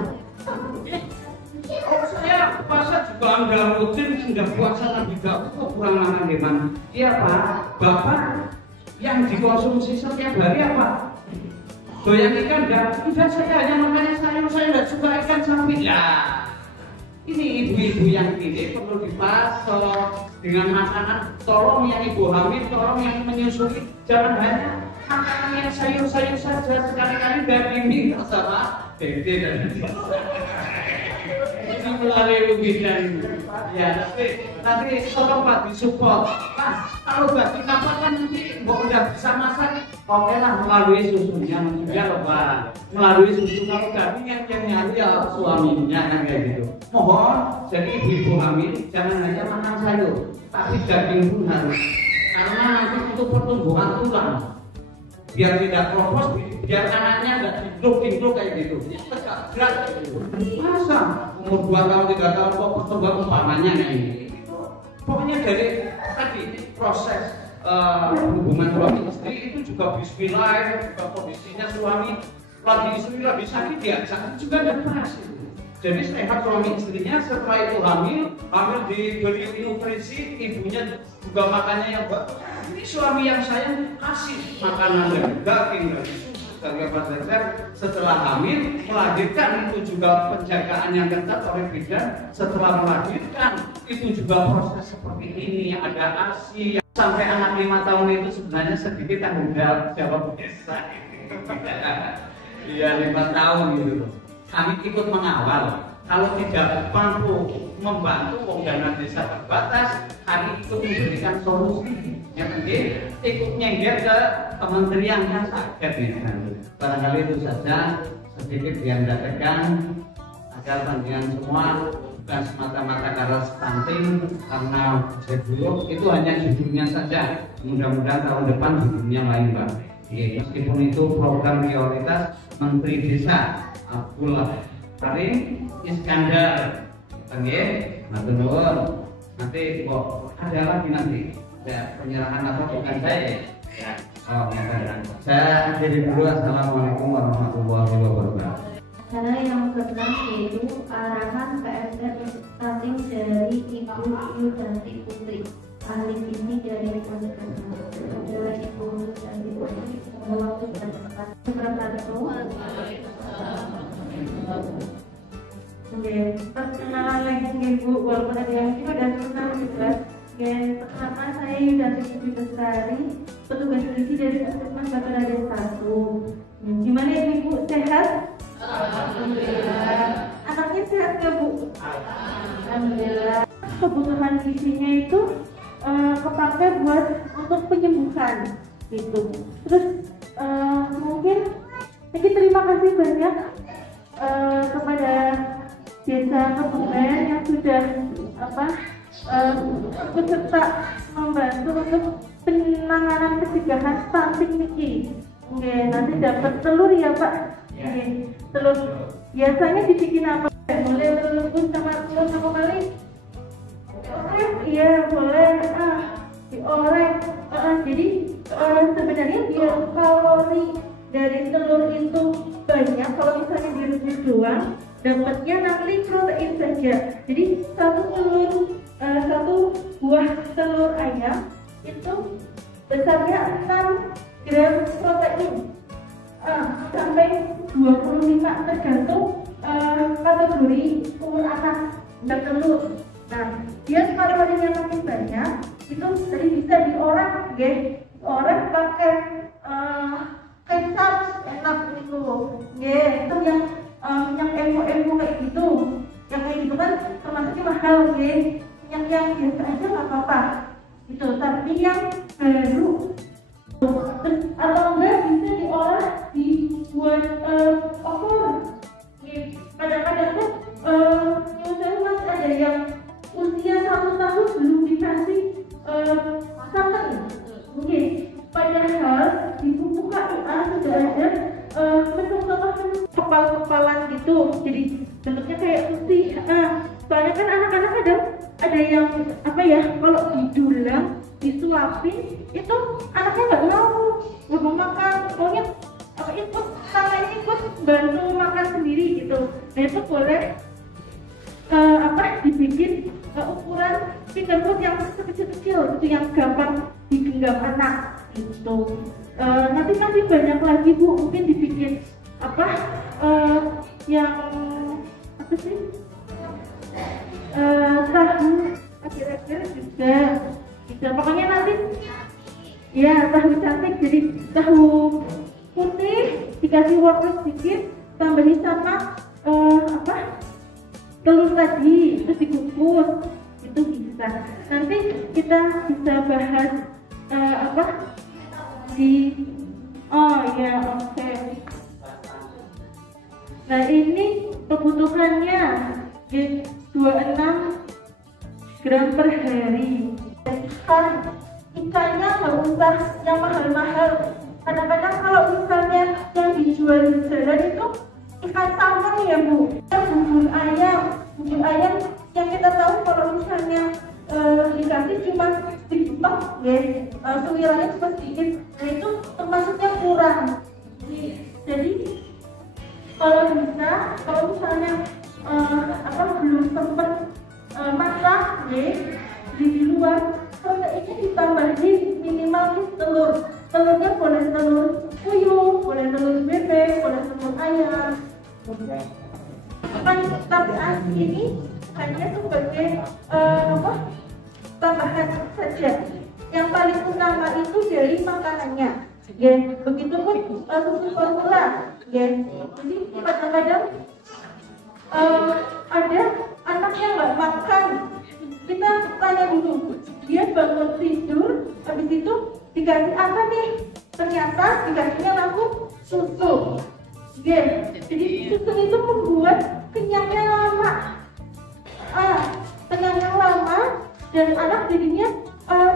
Saya puasa juga nggak rutin, nggak puasa lebih jauh, kurang makan gimana? Iya Pak, Bapak yang dikonsumsi setiap hari apa? Doyan ikan enggak? Enggak, saya hanya makannya sayur, saya nggak suka ikan sapi. Ya, ini ibu-ibu yang ini perlu dipasok dengan makanan. Tolong yang ibu hamil, tolong yang menyusui, jangan hanya makanan yang sayur-sayur saja. Sekali-kali daging sama bede dan ini melalui bidan. Ya, tapi tolong Pak disupport. Pak, kalau bagi kapal kan nanti udah bisa masak. Oke lah melalui susunya ya loh Pak. Melalui susu kalau kami yang nyari ya suaminya kan kayak gitu. Mohon jadi ibu hamil jangan hanya makan sayur, tapi daging pun harus. Karena nanti untuk pertumbuhan tulang. Biar tidak kropos, biar anaknya nggak digluk-digluk kayak gitu. Tegak gerak. Masa umur 2 tahun 3 tahun kok pertumbuhan umpamanya kayak ini. Pokoknya dari tadi proses hubungan suami istri itu juga bismillah, juga kondisinya suami lagi istri lagi sakit ya, sakit juga ada berhasil. Jadi sehat suami istrinya, setelah itu hamil diberi nutrisi, ibunya juga makannya yang bagus. Ini suami yang sayang, kasih makanan dari daging, dari susu, dari apa saja. Setelah hamil, melahirkan itu juga penjagaan yang ketat oleh bidan. Setelah melahirkan, itu juga proses seperti ini, ada ASI. Sampai anak 5 tahun itu sebenarnya sedikit tanggung jawab desa. Iya 5 tahun gitu. Kami ikut mengawal. Kalau tidak mampu membantu dana desa terbatas, kami ikut memberikan solusi. Yang penting ikut nyengger ke kementerian yang sakit nih. Barangkali itu saja sedikit yang ditekan agar panjenengan semua bukan semata-mata karena stunting, karena buruk, itu hanya judulnya saja. Mudah-mudahan tahun depan judulnya lain, Mbak. Meskipun itu program prioritas Menteri Desa Abdul Karim Iskandar, nanti kok ada lagi nanti penyerahan apa bukan saya. Ya. Oh, ya. Saya akhiri dulu. Assalamualaikum warahmatullahi wabarakatuh. Acara yang ke-6 yaitu arahan PSR stunting dari Ibu Yudanti Putri, ahli gizi dari Universitas adalah Ibu Yudanti Putri. Waktu dan tempat perkenalan lagi Ibu, walaupun ada yang juga dan kenal juga. Pertama saya Yudanti Putri Bestari, petugas gizi dari Puskesmas Baturadeh 1. Gimana ya Ibu, sehat? Alhamdulillah. Anaknya sehat nggak Bu? Alhamdulillah. Kebutuhan gizinya itu kepake buat untuk penyembuhan gitu. Terus mungkin terima kasih banyak kepada Desa Kebumen yang sudah ikut serta membantu untuk penanganan pencegahan stunting ini. Nanti dapat telur ya Pak. Telur biasanya dibikin apa? Boleh rebus sama telur sama kali? Iya boleh. Diorek. Jadi sebenarnya biar kalori dari telur itu banyak, kalau misalnya direbus doang, dapatnya nanti protein saja. Jadi satu buah telur ayam itu besarnya 6 gram protein. Sampai 25 tergantung kategori umur anak dan telur. Nah, dia kalorinya makin banyak, itu tadi bisa diorek, diorek pakai kecap enak itu, itu yang emo kayak gitu, yang kayak gitu kan termasuknya mahal, yang biasa aja nggak apa-apa, itu. Tapi yang baru terus atau enggak bisa diolah dibuat opor. Kadang-kadang tuh misalnya masih ada yang usia 1 tahun belum dikasih santan, padahal di buku KUA sudah ada menu kepal-kepalan gitu, jadi bentuknya kayak putih. Soalnya kan anak-anak ada yang kalau didulang disuapin itu anaknya nggak mau makan, pokoknya ikut bantu makan sendiri gitu. Nah itu boleh dibikin ukuran finger food yang kecil-kecil gitu, yang gampang digenggam anak gitu. Nanti masih banyak lagi Bu, mungkin dibikin yang tahu akhir-akhir juga bisa, pokoknya nanti ya tahu cantik, jadi tahu putih dikasih wortel sedikit, tambahin sama telur tadi, terus dikukus, itu bisa. Nanti kita bisa bahas oke. Nah ini kebutuhannya 26 gram per hari. Ikannya nggak usah yang mahal-mahal. Kadang-kadang kalau misalnya yang dijual di jalan itu ikan salmon ya Bu, bubur ayam yang kita tahu kalau misalnya dikasih cuma sedikit, suwirannya cuma sedikit, nah itu termasuknya kurang. Jadi kalau misalnya belum sempat masak di luar, proteinnya ditambahin minimal telur. Telurnya boleh telur puyuh, boleh telur bebek, boleh telur ayam. Tapi ASI ini hanya sebagai tambahan saja. Yang paling utama itu dari makanannya. Begitupun susu formula. Jadi kadang-kadang ada anak yang nggak makan. Kita tanya dulu, dia bangun tidur, habis itu dikasih apa nih? Ternyata dikasihnya langsung susu. Jadi susu itu membuat kenyangnya lama. Kenyangnya lama dan anak jadinya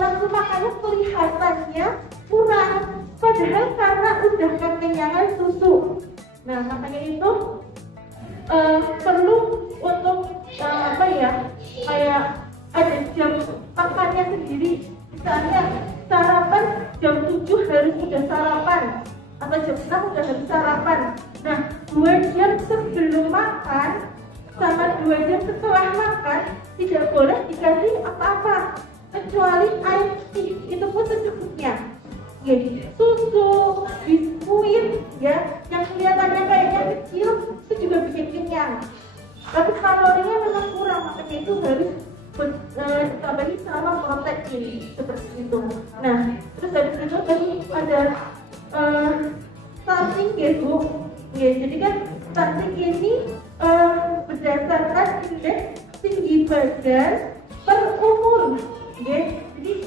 nafsu makannya kelihatannya kurang. Padahal karena udah kekenyangan susu. Nah makanya itu perlu untuk kayak ada jam makannya sendiri. Misalnya sarapan jam 7 harus sudah sarapan atau jam 6 sudah harus sarapan. Nah 2 jam sebelum makan sama 2 jam setelah makan tidak boleh dikasih apa-apa kecuali air putih, itu pun secukupnya. Susu, biskuit yang kelihatannya kayaknya kecil itu juga bikin kenyang. Tapi kalorinya memang kurang, makanya itu harus ditambahi sama protein seperti itu. Nah, terus habis itu tadi ada stunting Bu. Jadi kan stunting ini berdasarkan indeks tinggi badan per umur. Jadi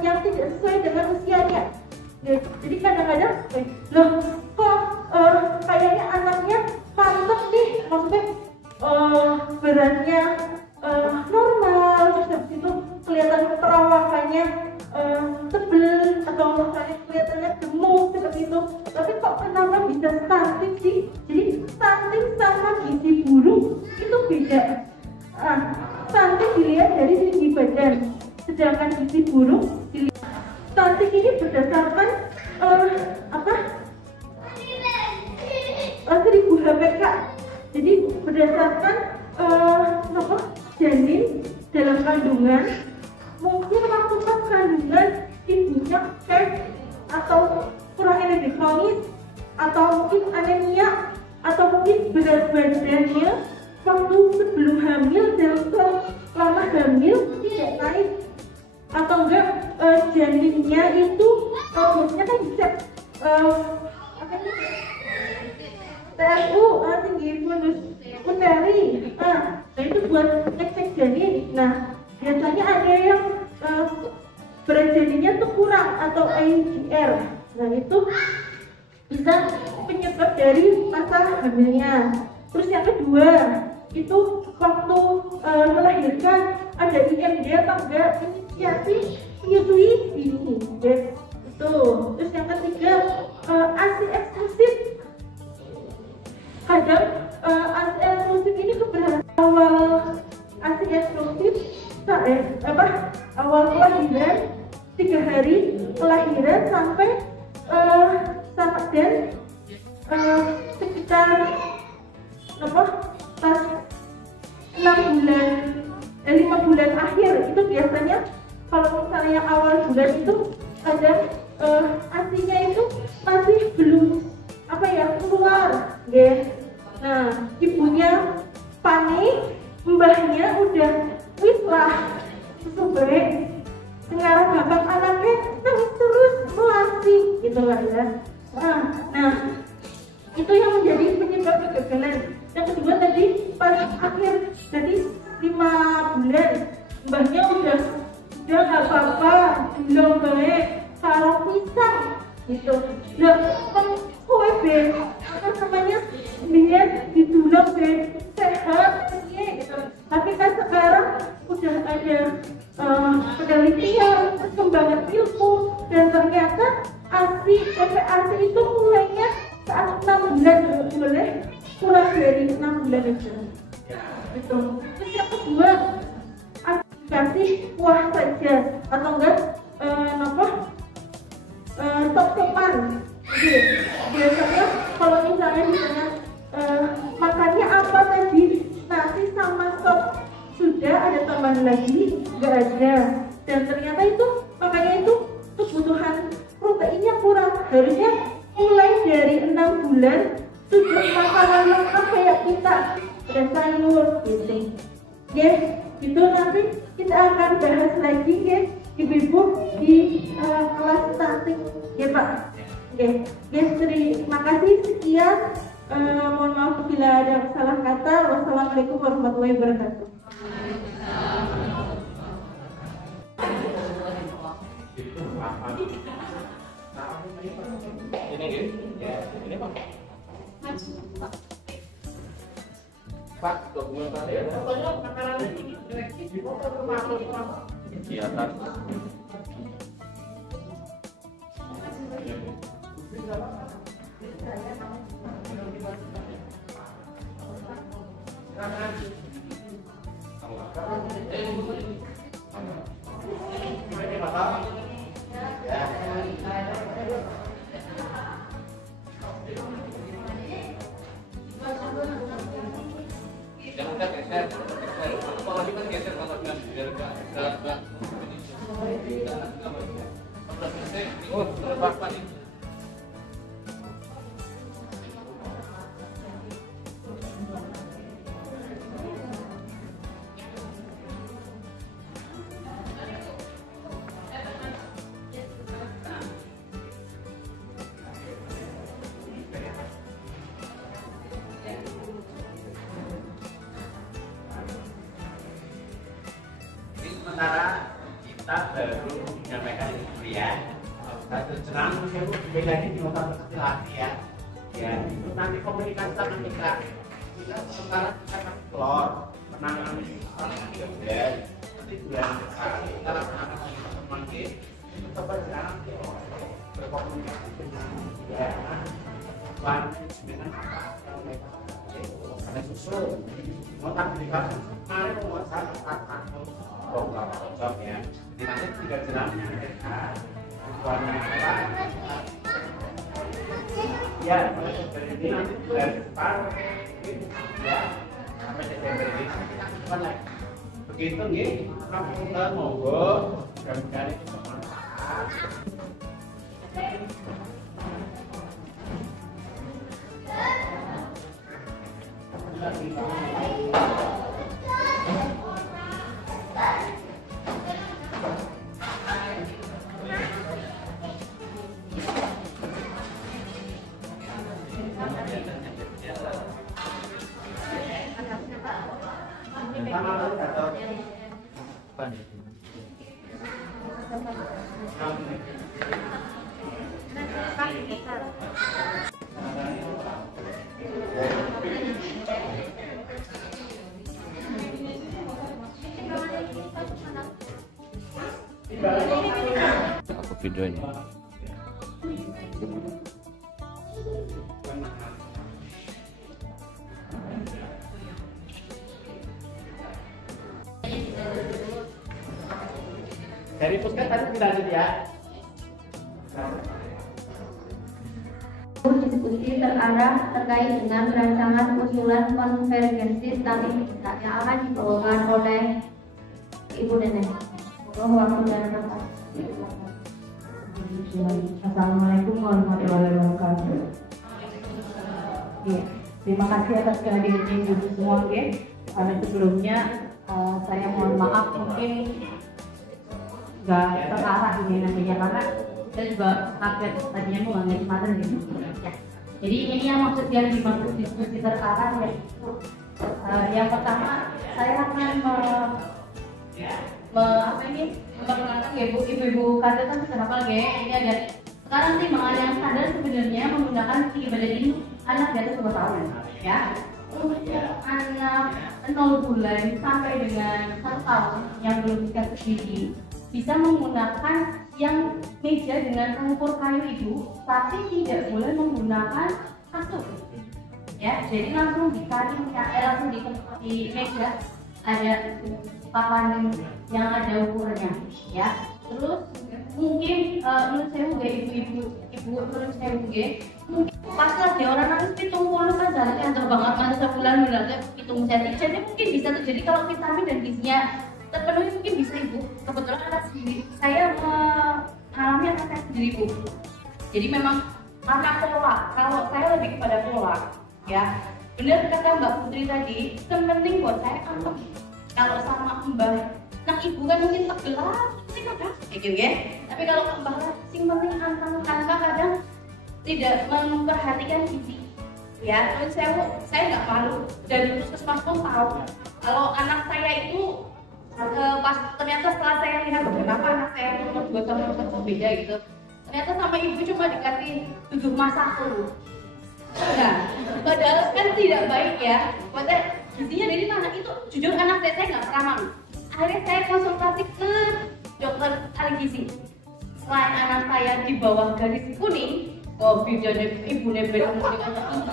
yang tidak sesuai dengan usianya. Jadi kadang-kadang kok kayaknya anaknya mantep nih, maksudnya beratnya normal, terus habis itu kelihatan perawakannya tebel atau misalnya kelihatannya gemuk seperti itu, tapi kok kenapa bisa stunting sih? Jadi stunting sama gizi buruk itu beda. Stunting dilihat dari tinggi badan, sedangkan gizi buruk dilihat. Stunting ini berdasarkan 1000 HPK. Jadi berdasarkan janin dalam kandungan, mungkin waktu pas kandungan ibunya atau kurang energi kronis, atau mungkin anemia, atau mungkin berat badannya waktu sebelum hamil dan selama hamil tidak naik, atau enggak janinnya itu biasanya kan dicek TSU tinggi fundus puteri. Nah itu buat cek janin. Nah biasanya ada yang berat janinnya tuh kurang atau IGR. Nah itu bisa penyebab dari masa hamilnya. Terus yang kedua itu waktu melahirkan ada IMD atau enggak, inisiasi menyusui ini. Itu. Terus yang ketiga ASI eksklusif. Kadang ASI eksklusif ini keberhasilan awal ASI eksklusif awal kelahiran 3 hari kelahiran sampai dan sekitar pas 5 bulan akhir itu biasanya kalau misalnya awal bulan itu ada ASI-nya itu masih belum keluar. Nah ibunya panik, mbahnya udah wis lah susu baik, sekarang bapak anaknya terus melati gitu lah ya. Nah itu yang menjadi penyebab kegagalan. Yang kedua tadi pas akhir, jadi 5 bulan mbahnya udah nggak apa-apa, belum baik, kalau pisang gitu. Nah kowe namanya dia didulung sehat gitu. Tapi kan sekarang udah ada penelitian, perkembangan ilmu, dan ternyata ASI itu mulainya saat 6 bulan boleh kurang dari 6 bulan itu. Gitu. Terus yang kedua kasih kuah saja atau enggak sop-sopan. Biasanya kalau misalnya makannya apa tadi kapan lagi nggak ada, dan ternyata itu makanya itu kebutuhan proteinnya kurang. Harusnya mulai dari 6 bulan sudah makanan lengkap kayak kita, ada sayur gitu. Yes, itu nanti kita akan bahas lagi guys, ibu-ibu di kelas stunting ya Pak. Oke, guys, terima kasih, sekian. Mohon maaf bila ada salah kata. Wassalamualaikum warahmatullahi wabarakatuh. Ini Pak, dokumentasi ya. Kegiatan. Sementara kita baru menyampaikan itu ya. Satu senang saya bedanya di mata laki ya. Ya, itu nanti komunikasi sama kita. Kita sementara kita keluar penanganan ya. Nanti bulan depan kita akan semakin kita berjalan berkomunikasi dengan ya. Dengan ada susul mau tak dikasih mari membuat satu program ya. Jadi nanti 3 jam mereka tujuannya apa? Ya, ini nanti bulan depan ya sampai Desember ini kita lagi. Begitu nih, kamu kita monggo mudah-mudahan itu bermanfaat. Aku videonya. Dari puskes tadi dilanjut ya. Diskusi terarah terkait dengan rancangan usulan konvergensi stunting yang akan dibawakan oleh Ibu Nenek. Waktu dan tempat. Assalamualaikum warahmatullahi wabarakatuh. Ya, terima kasih atas kehadirannya ibu semua, ya. Sebelumnya saya mohon maaf mungkin nggak terarah ini nantinya karena saya juga kaget tadinya mau ngambil materi gitu. Ya. Jadi ini yang maksudnya dimaksud diskusi terarah yaitu yang pertama saya akan memperkenalkan ibu-ibu kader kan bisa hafal ini ada sekarang timbangan yang sadar sebenarnya menggunakan tinggi badan ini anak di atas 2 tahun ya. Untuk anak 0 bulan sampai dengan 1 tahun yang belum bisa berdiri bisa menggunakan yang meja dengan pengukur kayu itu, tapi tidak boleh menggunakan kasur ya. Jadi langsung langsung di meja ada papan yang ada ukurannya ya. Terus mungkin menurut saya juga ibu menurut saya juga mungkin pas lagi orang harus hitung puluh kan jaraknya antar banget mana sebulan berarti hitung jadi mungkin bisa terjadi kalau vitamin dan gizinya terpenuhi mungkin bisa ibu. Kebetulan anak sendiri, saya mengalami anak saya sendiri bu. Jadi memang karena pola, kalau saya lebih kepada pola, ya. Benar kata Mbak Putri tadi, penting buat saya antem. Kalau sama mbah, nah ibu kan mungkin tegelam, mungkin ada, kayak gitu ya. Tapi kalau mbah sing penting antem, tanpa kadang tidak memperhatikan gizi. Ya, terus saya nggak malu dan puskesmas pun tahu kalau anak saya itu pas ternyata setelah saya lihat kenapa anak saya nomor 2 sama nomor 1 beda gitu, ternyata sama ibu cuma dikasih 7 masak dulu. Nah, padahal kan tidak baik ya. Padahal gizinya dari mana itu? Jujur anak saya nggak pernah malu. Akhirnya saya konsultasi ke dokter ahli gizi. Selain anak saya di bawah garis kuning, videonya ibu nebel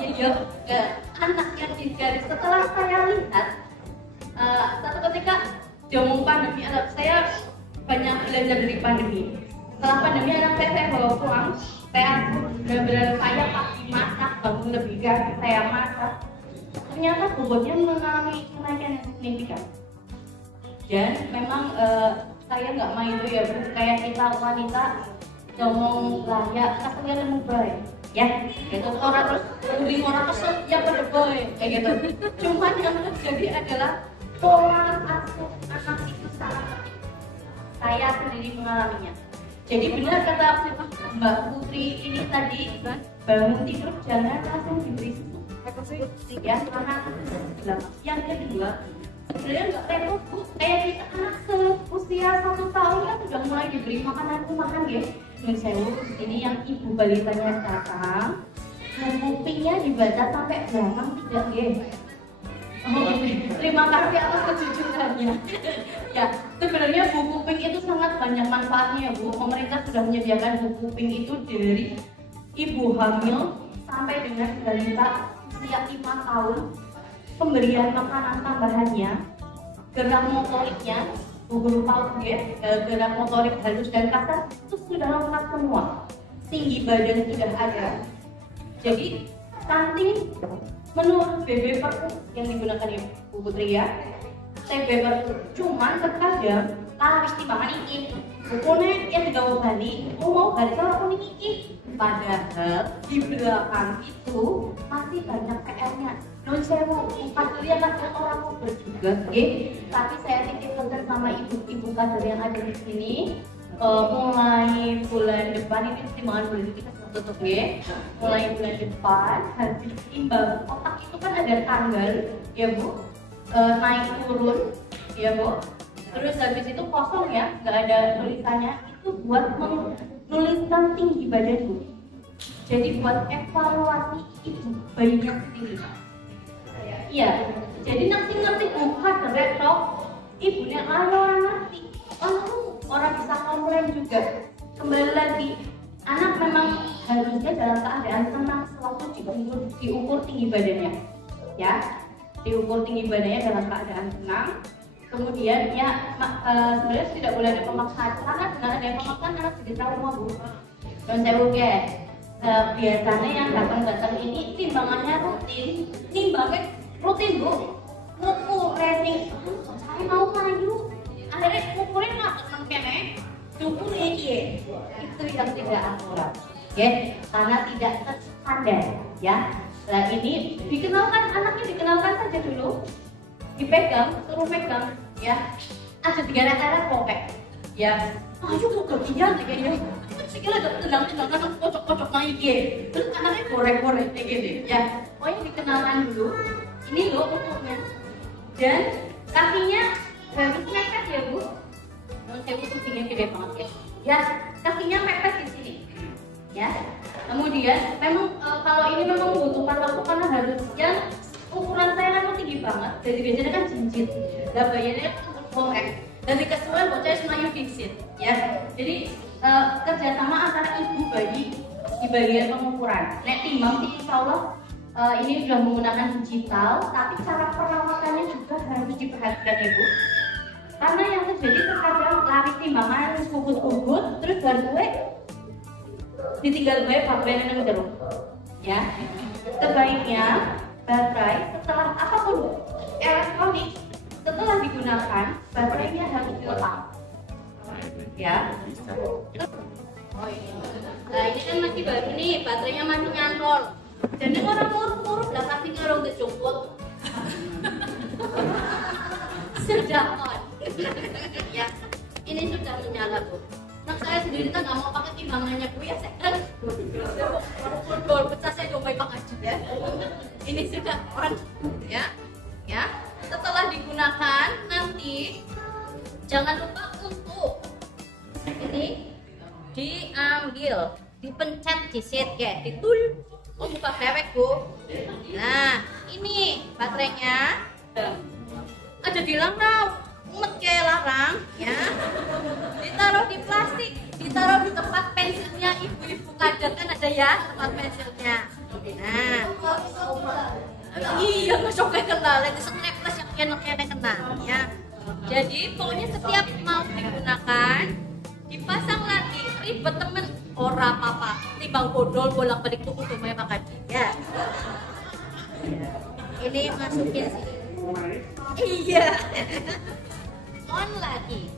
iya anaknya di garis. Setelah saya lihat satu ketika jamu pandemi, anak saya banyak belajar dari pandemi. Setelah pandemi anak saya bawa pulang, saya benar-benar saya pasti masak, bangun lebih pagi saya masak. Ternyata bobotnya mengalami kenaikan yang signifikan. Dan memang saya nggak main itu ya bu, kayak kita wanita ngomong lah ya kasih yang baik ya gitu orang terus lebih orang kesel yang berbaik kayak gitu. Cuman yang terjadi adalah pola asuh anak itu sangat penting. Saya sendiri mengalaminya. Jadi benar kata Mbak Putri ini tadi, bangun tidur jangan langsung diberi susu ya, karena yang kedua sebenarnya nggak repot bu, kayak kita anak seusia 1 tahun kan sudah mulai diberi makanan rumahan ya. Ini yang ibu balitanya datang, kupingnya dibaca sampai belamang tidak ya. Terima kasih atas kejujurannya. Ya, sebenarnya buku kuping itu sangat banyak manfaatnya bu. Pemerintah sudah menyediakan buku kuping itu dari ibu hamil sampai dengan balita usia 5 tahun. Pemberian makanan tambahannya, gerak motoriknya, guru PAUD ya, gerak motorik halus dan kasar itu sudah lengkap semua. Tinggi badan sudah ada. Jadi stunting menurut BB Perpu yang digunakan Ibu Putri ya, TB Perpu. Cuman terkadang harus timbangan ini, bukunya yang digawa balik, mau balik kalau kuning ini. Padahal di belakang itu masih banyak PR-nya. Non saya mau kader yang ada orang mau berjuga, tapi saya titipkan sama ibu-ibu kader yang ada di sini. Mulai bulan depan ini timbangan bulan kita tutup ya. Mulai bulan depan habis timbang otak itu kan ada tanggal ya bu, naik turun ya bu. Terus habis itu kosong ya, nggak ada tulisannya. Itu buat menuliskan tinggi badan bu. Jadi buat evaluasi ibu bayinya sendiri. Iya, jadi ngerti bukan retok ibunya orang ngerti, orang bisa komplain juga. Kembali lagi, anak memang harusnya dalam keadaan tenang sewaktu diukur tinggi badannya, ya, diukur tinggi badannya dalam keadaan tenang. Kemudian ya sebenarnya tidak boleh ada pemaksaan, karena dengan ada pemaksaan anak jadi trauma bu. Dan saya biasanya yang datang ini timbangannya rutin, timbangnya rutin bu, ngukur racing, saya mau maju, akhirnya ngukurin lah teman-teman, cukur ini, itu yang tidak akurat, ya, karena tidak terstandar, ya. Nah ini dikenalkan, anaknya dikenalkan saja dulu, dipegang, suruh pegang, ya, ada 3 rata-rata kopek, ya, maju kok ginjal kayaknya. Sikilnya tendang-tendang kan kocok-kocok naik ya. Terus anaknya goreng-goreng kayak gitu ya. Pokoknya dikenalkan dulu. Ini loh ukurnya. Dan kakinya harus mepet ya bu. Saya butuh pingin gede banget ya. Ya kakinya mepet di sini. Ya. Kemudian memang kalau ini memang membutuhkan waktu karena harusnya ukuran saya kan tinggi banget. Jadi biasanya kan cincin. Dan bayinya bongkek. Dari keseluruhan bocah Senayu Dixit. Ya. Jadi kerjasama antara ibu bayi di bagian pengukuran. Nek timbang sih insya Allah ini sudah menggunakan digital, tapi cara perawatannya juga harus diperhatikan ya bu. Karena yang terjadi terkadang lari timbangan bubut-bubut, terus baru gue ditinggal gue pakai yang jeruk. Ya, sebaiknya baterai setelah apapun elektronik Setelah digunakan, baterainya harus dilepas. Ya. Nah ini kan masih baru nih, baterainya masih nyantol. Jadi orang muruk-muruk lah tapi orang kejungkut. Sudah on. Ya, ini sudah menyala Bu. Nah saya sendiri kan nggak mau pakai timbangannya Bu ya, saya kan bodol pecah saya coba pakai juga. Ini sudah on, ya, ya. Setelah digunakan nanti jangan lupa untuk ini diambil, dipencet di set ya, ditul. Oh buka dewek Bu. Nah ini baterainya ada di larang, umet kayak larang ya. Ditaruh di plastik, ditaruh di tempat pensilnya ibu-ibu kadang kan ada ya tempat pensilnya. Nah, iya masuk kayak kenal, itu snaples yang kena ya. Jadi pokoknya setiap mau digunakan dipasang lagi, ribet temen ora apa-apa, timbang bodol bolak-balik tuku cuma pakai ya. Ini masukin sini. Iya. On lagi.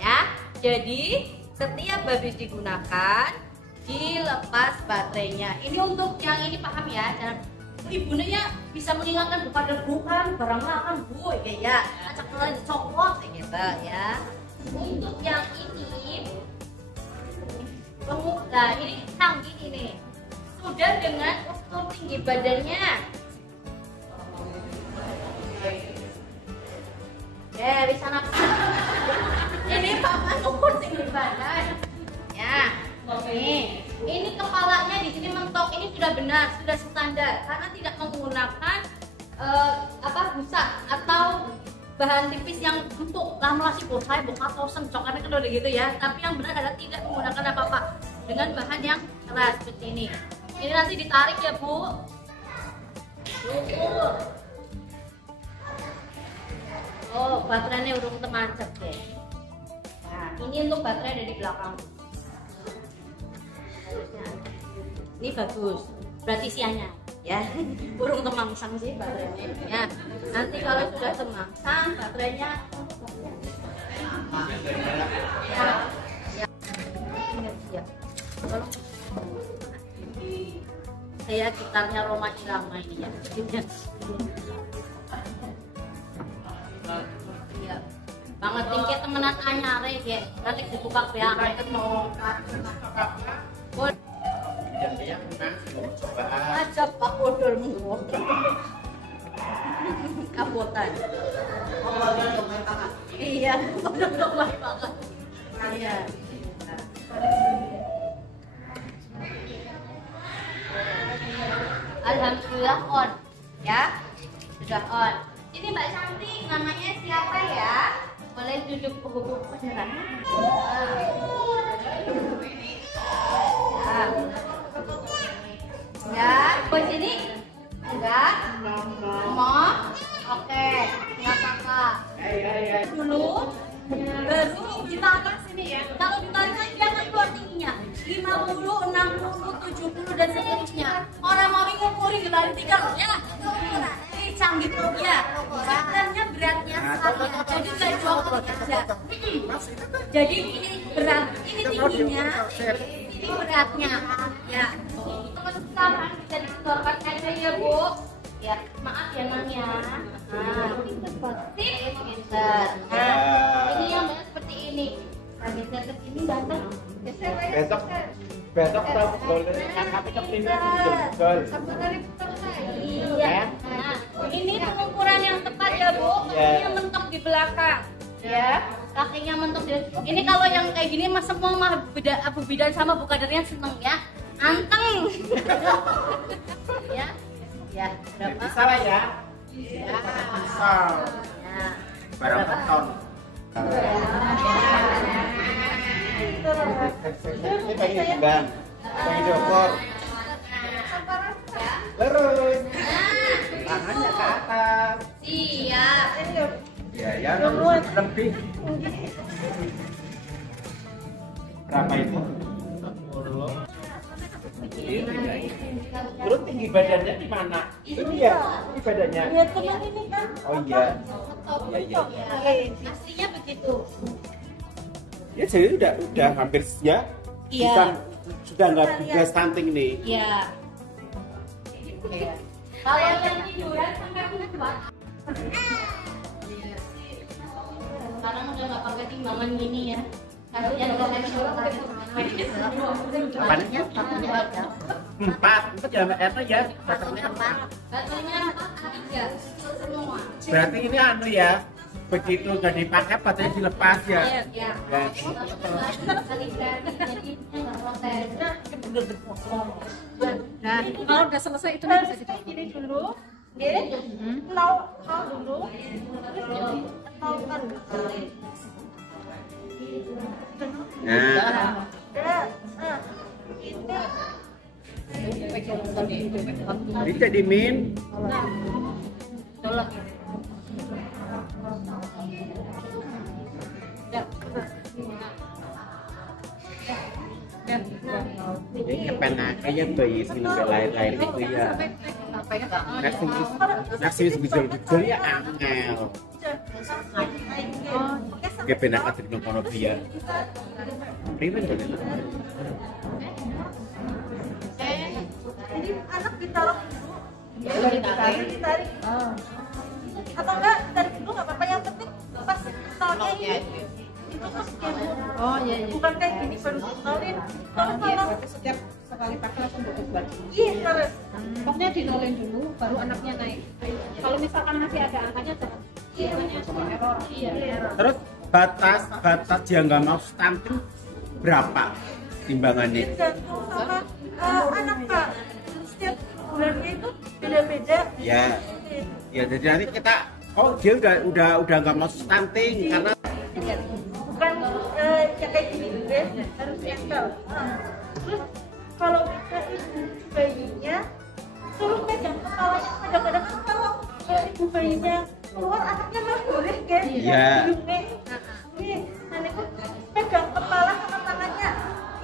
Ya, jadi setiap habis digunakan dilepas baterainya. Ini untuk yang ini paham ya, jangan ibunya bisa mengingatkan bukan barang makan Bu ya. Acak kalian coklat gitu ya. Untuk yang ini nah ini canggih ini. Sudah dengan ukur tinggi badannya. Ya, bisa nafsu. Ini papan ukur tinggi badan. Ya, ini kepalanya di sini mentok. Ini sudah benar, sudah standar karena tidak menggunakan busa atau bahan tipis yang empuk. Lama sih Bu, saya buka tosen coklatnya kan udah gitu ya. Tapi yang benar adalah tidak menggunakan apa-apa dengan bahan yang keras seperti ini. Ini nanti ditarik ya Bu. Oh, baterainya urung temancep deh. Nah, ini untuk baterai ada di belakang. Ini bagus. Berarti sianya, ya. Urung temangsang sih baterainya. Ya. Nanti kalau sudah temangsang, baterainya ya. Ya. Saya gitarnya Roma Irama ini ya. Iya. Banget tingkat temenan anyare ya. Nanti dibuka beang ketemu. Aja Pak Bodol menggo. Kapotan. Iya, udah baik banget. Iya. Alhamdulillah on, ya, sudah on. Ini Mbak Cantik, namanya siapa ya? Boleh duduk ke beneran. Ya, ke sini? Enggak? Mau? Oke, enggak apa-apa. Dulu, baru kita angkat sini ya. Kalau ditarik lagi dia akan keluar tingginya. 50, 60, 70 dan seterusnya. Orang mau ngukurin ditarik 3 ya. Ini canggih ya. Sebenarnya beratnya sama. Jadi nggak jual aja. Jadi ini berat, ini tingginya, ini beratnya. Ya. Terus sekarang bisa dikeluarkan aja ya Bu. Ya, maaf ya Mang ya. Nah, pinter. Nah, ini yang banyak seperti ini. Geser ke sini ganteng. Besok kita boleh kami ke sini betul. Iya. Nah, ini pengukuran yang tepat ya Bu. Kakinya mentok di belakang. Ya, kakinya mentok di. Ini kalau yang kayak gini mas semua mah Abu Bidan sama Bu Kadernya seneng ya. Anteng. Ya. Ya, berapa? Bisa lah ya. Ya, bisa. Ya. Barang beton. Ini pengen kembang, pengen diukur. Lurus. Tangannya ke atas. Siap. Ya, lebih. Berapa itu? 10. Ini Terus tinggi badannya di mana? Ini ya, ini badannya. Lihat teman ini kan. Oh iya. Iya. Aslinya begitu. Ya jadi udah hampir ya. Iya. Sudah nggak stunting nih. Iya. Kalau yang tiduran sampai kuat. Sekarang udah nggak pakai timbangan gini ya. Kasihan kalau Apanya? 4 ya, ya. Batunya 3 semua. Berarti ini anu ya. Begitu nggak dipakai baterainya dilepas ya. Iya. Nah, kalau udah selesai itu bisa Harus kayak gini dulu. Nol dulu. Nolkan. Nah, ini jadi min. Ini kepenak kayak bayi sampai lain-lain itu ya. Nasi gejol ya angel. Kepenak atau di kono dia. Primen jadi. Jadi anak ditaruh dulu. Ditarik. Atau enggak ditarik dulu nggak apa-apa, yang penting pas nolnya ini itu terus demo. Oh iya. Bukan kayak gini baru dinolin. Kalau Setiap sekali pakai langsung butuh baju. iya harus. Pokoknya dinolin dulu, baru anaknya naik. Kalau misalkan masih ada angkanya jangan. Error. Iya. Terus batas dia nggak mau stunting berapa timbangannya? Tergantung sama anak Kak. Setiap bulannya itu beda-beda. Ya, ya jadi nanti kita dia udah nggak mau stunting karena Bukan ya kayak gini guys, harus nempel. Terus kalau kita ibu bayinya suruh pegang kepalanya, kadang-kadang kan kalau ibu bayinya keluar anaknya mah boleh guys. Iya. Nih, nanti aku pegang kepala sama tangannya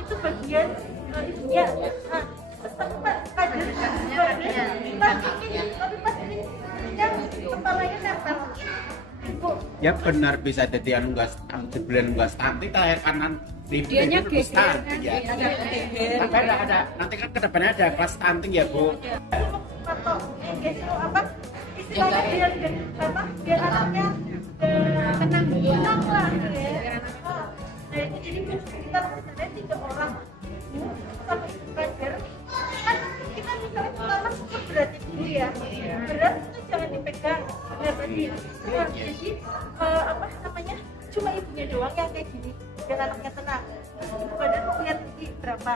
itu bagian ibunya. Nah, terus tapi pas ini yang kepalanya nempel. Ibu. ya benar bisa jadi anu nggak stunting kayak kanan Dianya geger ya. Sampai ada nanti kan kedepannya ada kelas stunting ya Bu. Atau apa istilahnya biar anaknya tenang lah ya. Nah itu jadi kita sebenarnya 3 orang sampai belajar kan kita misalnya pertama berat dulu ya, berat itu jangan dipegang benar tadi. Jadi apa namanya cuma ibunya doang yang kayak gini biar anaknya tenang. Terus ibu badan mau lihat tinggi berapa.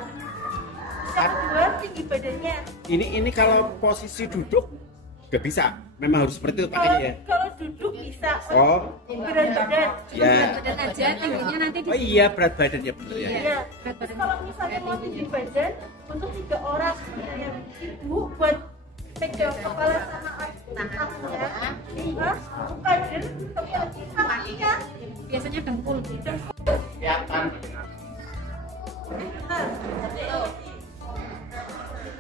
Yang kedua tinggi badannya. Ini kalau posisi duduk nggak bisa, memang harus seperti itu pakainya ya. Kalau duduk bisa. Oh. Berat badan. Ya. badan aja, tingginya nanti di Oh iya berat badan ya benar ya. Iya. Terus kalau misalnya mau tinggi badan untuk 3 orang yang ibu buat pegang kepala sama anaknya, bukan tapi kakinya biasanya dengkul. Kelihatan.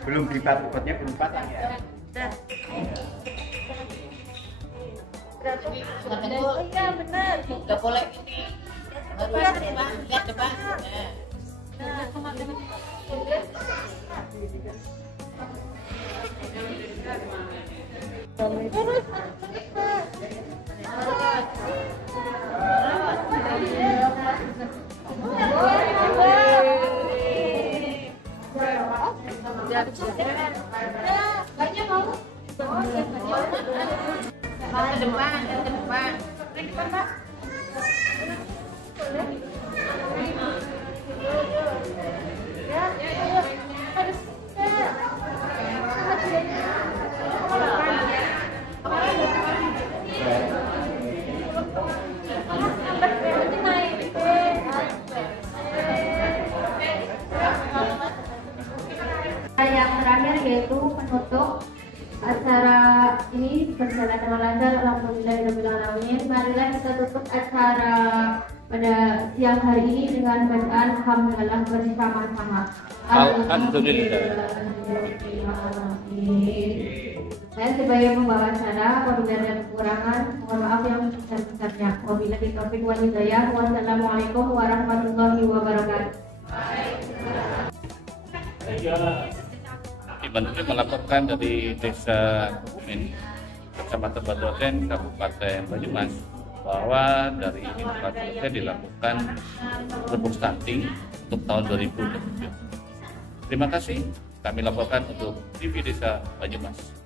Belum dipat-patnya belum patah ya. Nah. Oh iya benar. Nggak boleh ini. Harus lihat depan. Banyak mau? Ke depan. Yang terakhir yaitu penutup acara ini berjalan dengan lancar, alhamdulillahirabbil alamin. Marilah kita tutup acara pada siang hari ini dengan bacaan hamdalah bersama-sama. Alhamdulillah. Saya sebagai pembawa acara, apabila ada kekurangan, mohon maaf yang sebesar-besarnya. Wabillahi taufiq wal hidayah. Wassalamualaikum warahmatullahi wabarakatuh. Iban ini melaporkan dari Desa Kebumen, Kecamatan Batuaten, Kabupaten Banyumas, bahwa dari infrastruktur dilakukan rebung stunting untuk tahun 2020. Terima kasih. Kami laporkan untuk TV Desa Banyumas.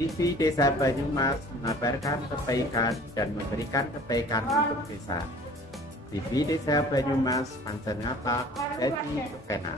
TV Desa Banyumas mengabarkan kebaikan dan memberikan kebaikan untuk desa. TV Desa Banyumas pancen ngapa jadi kepenak.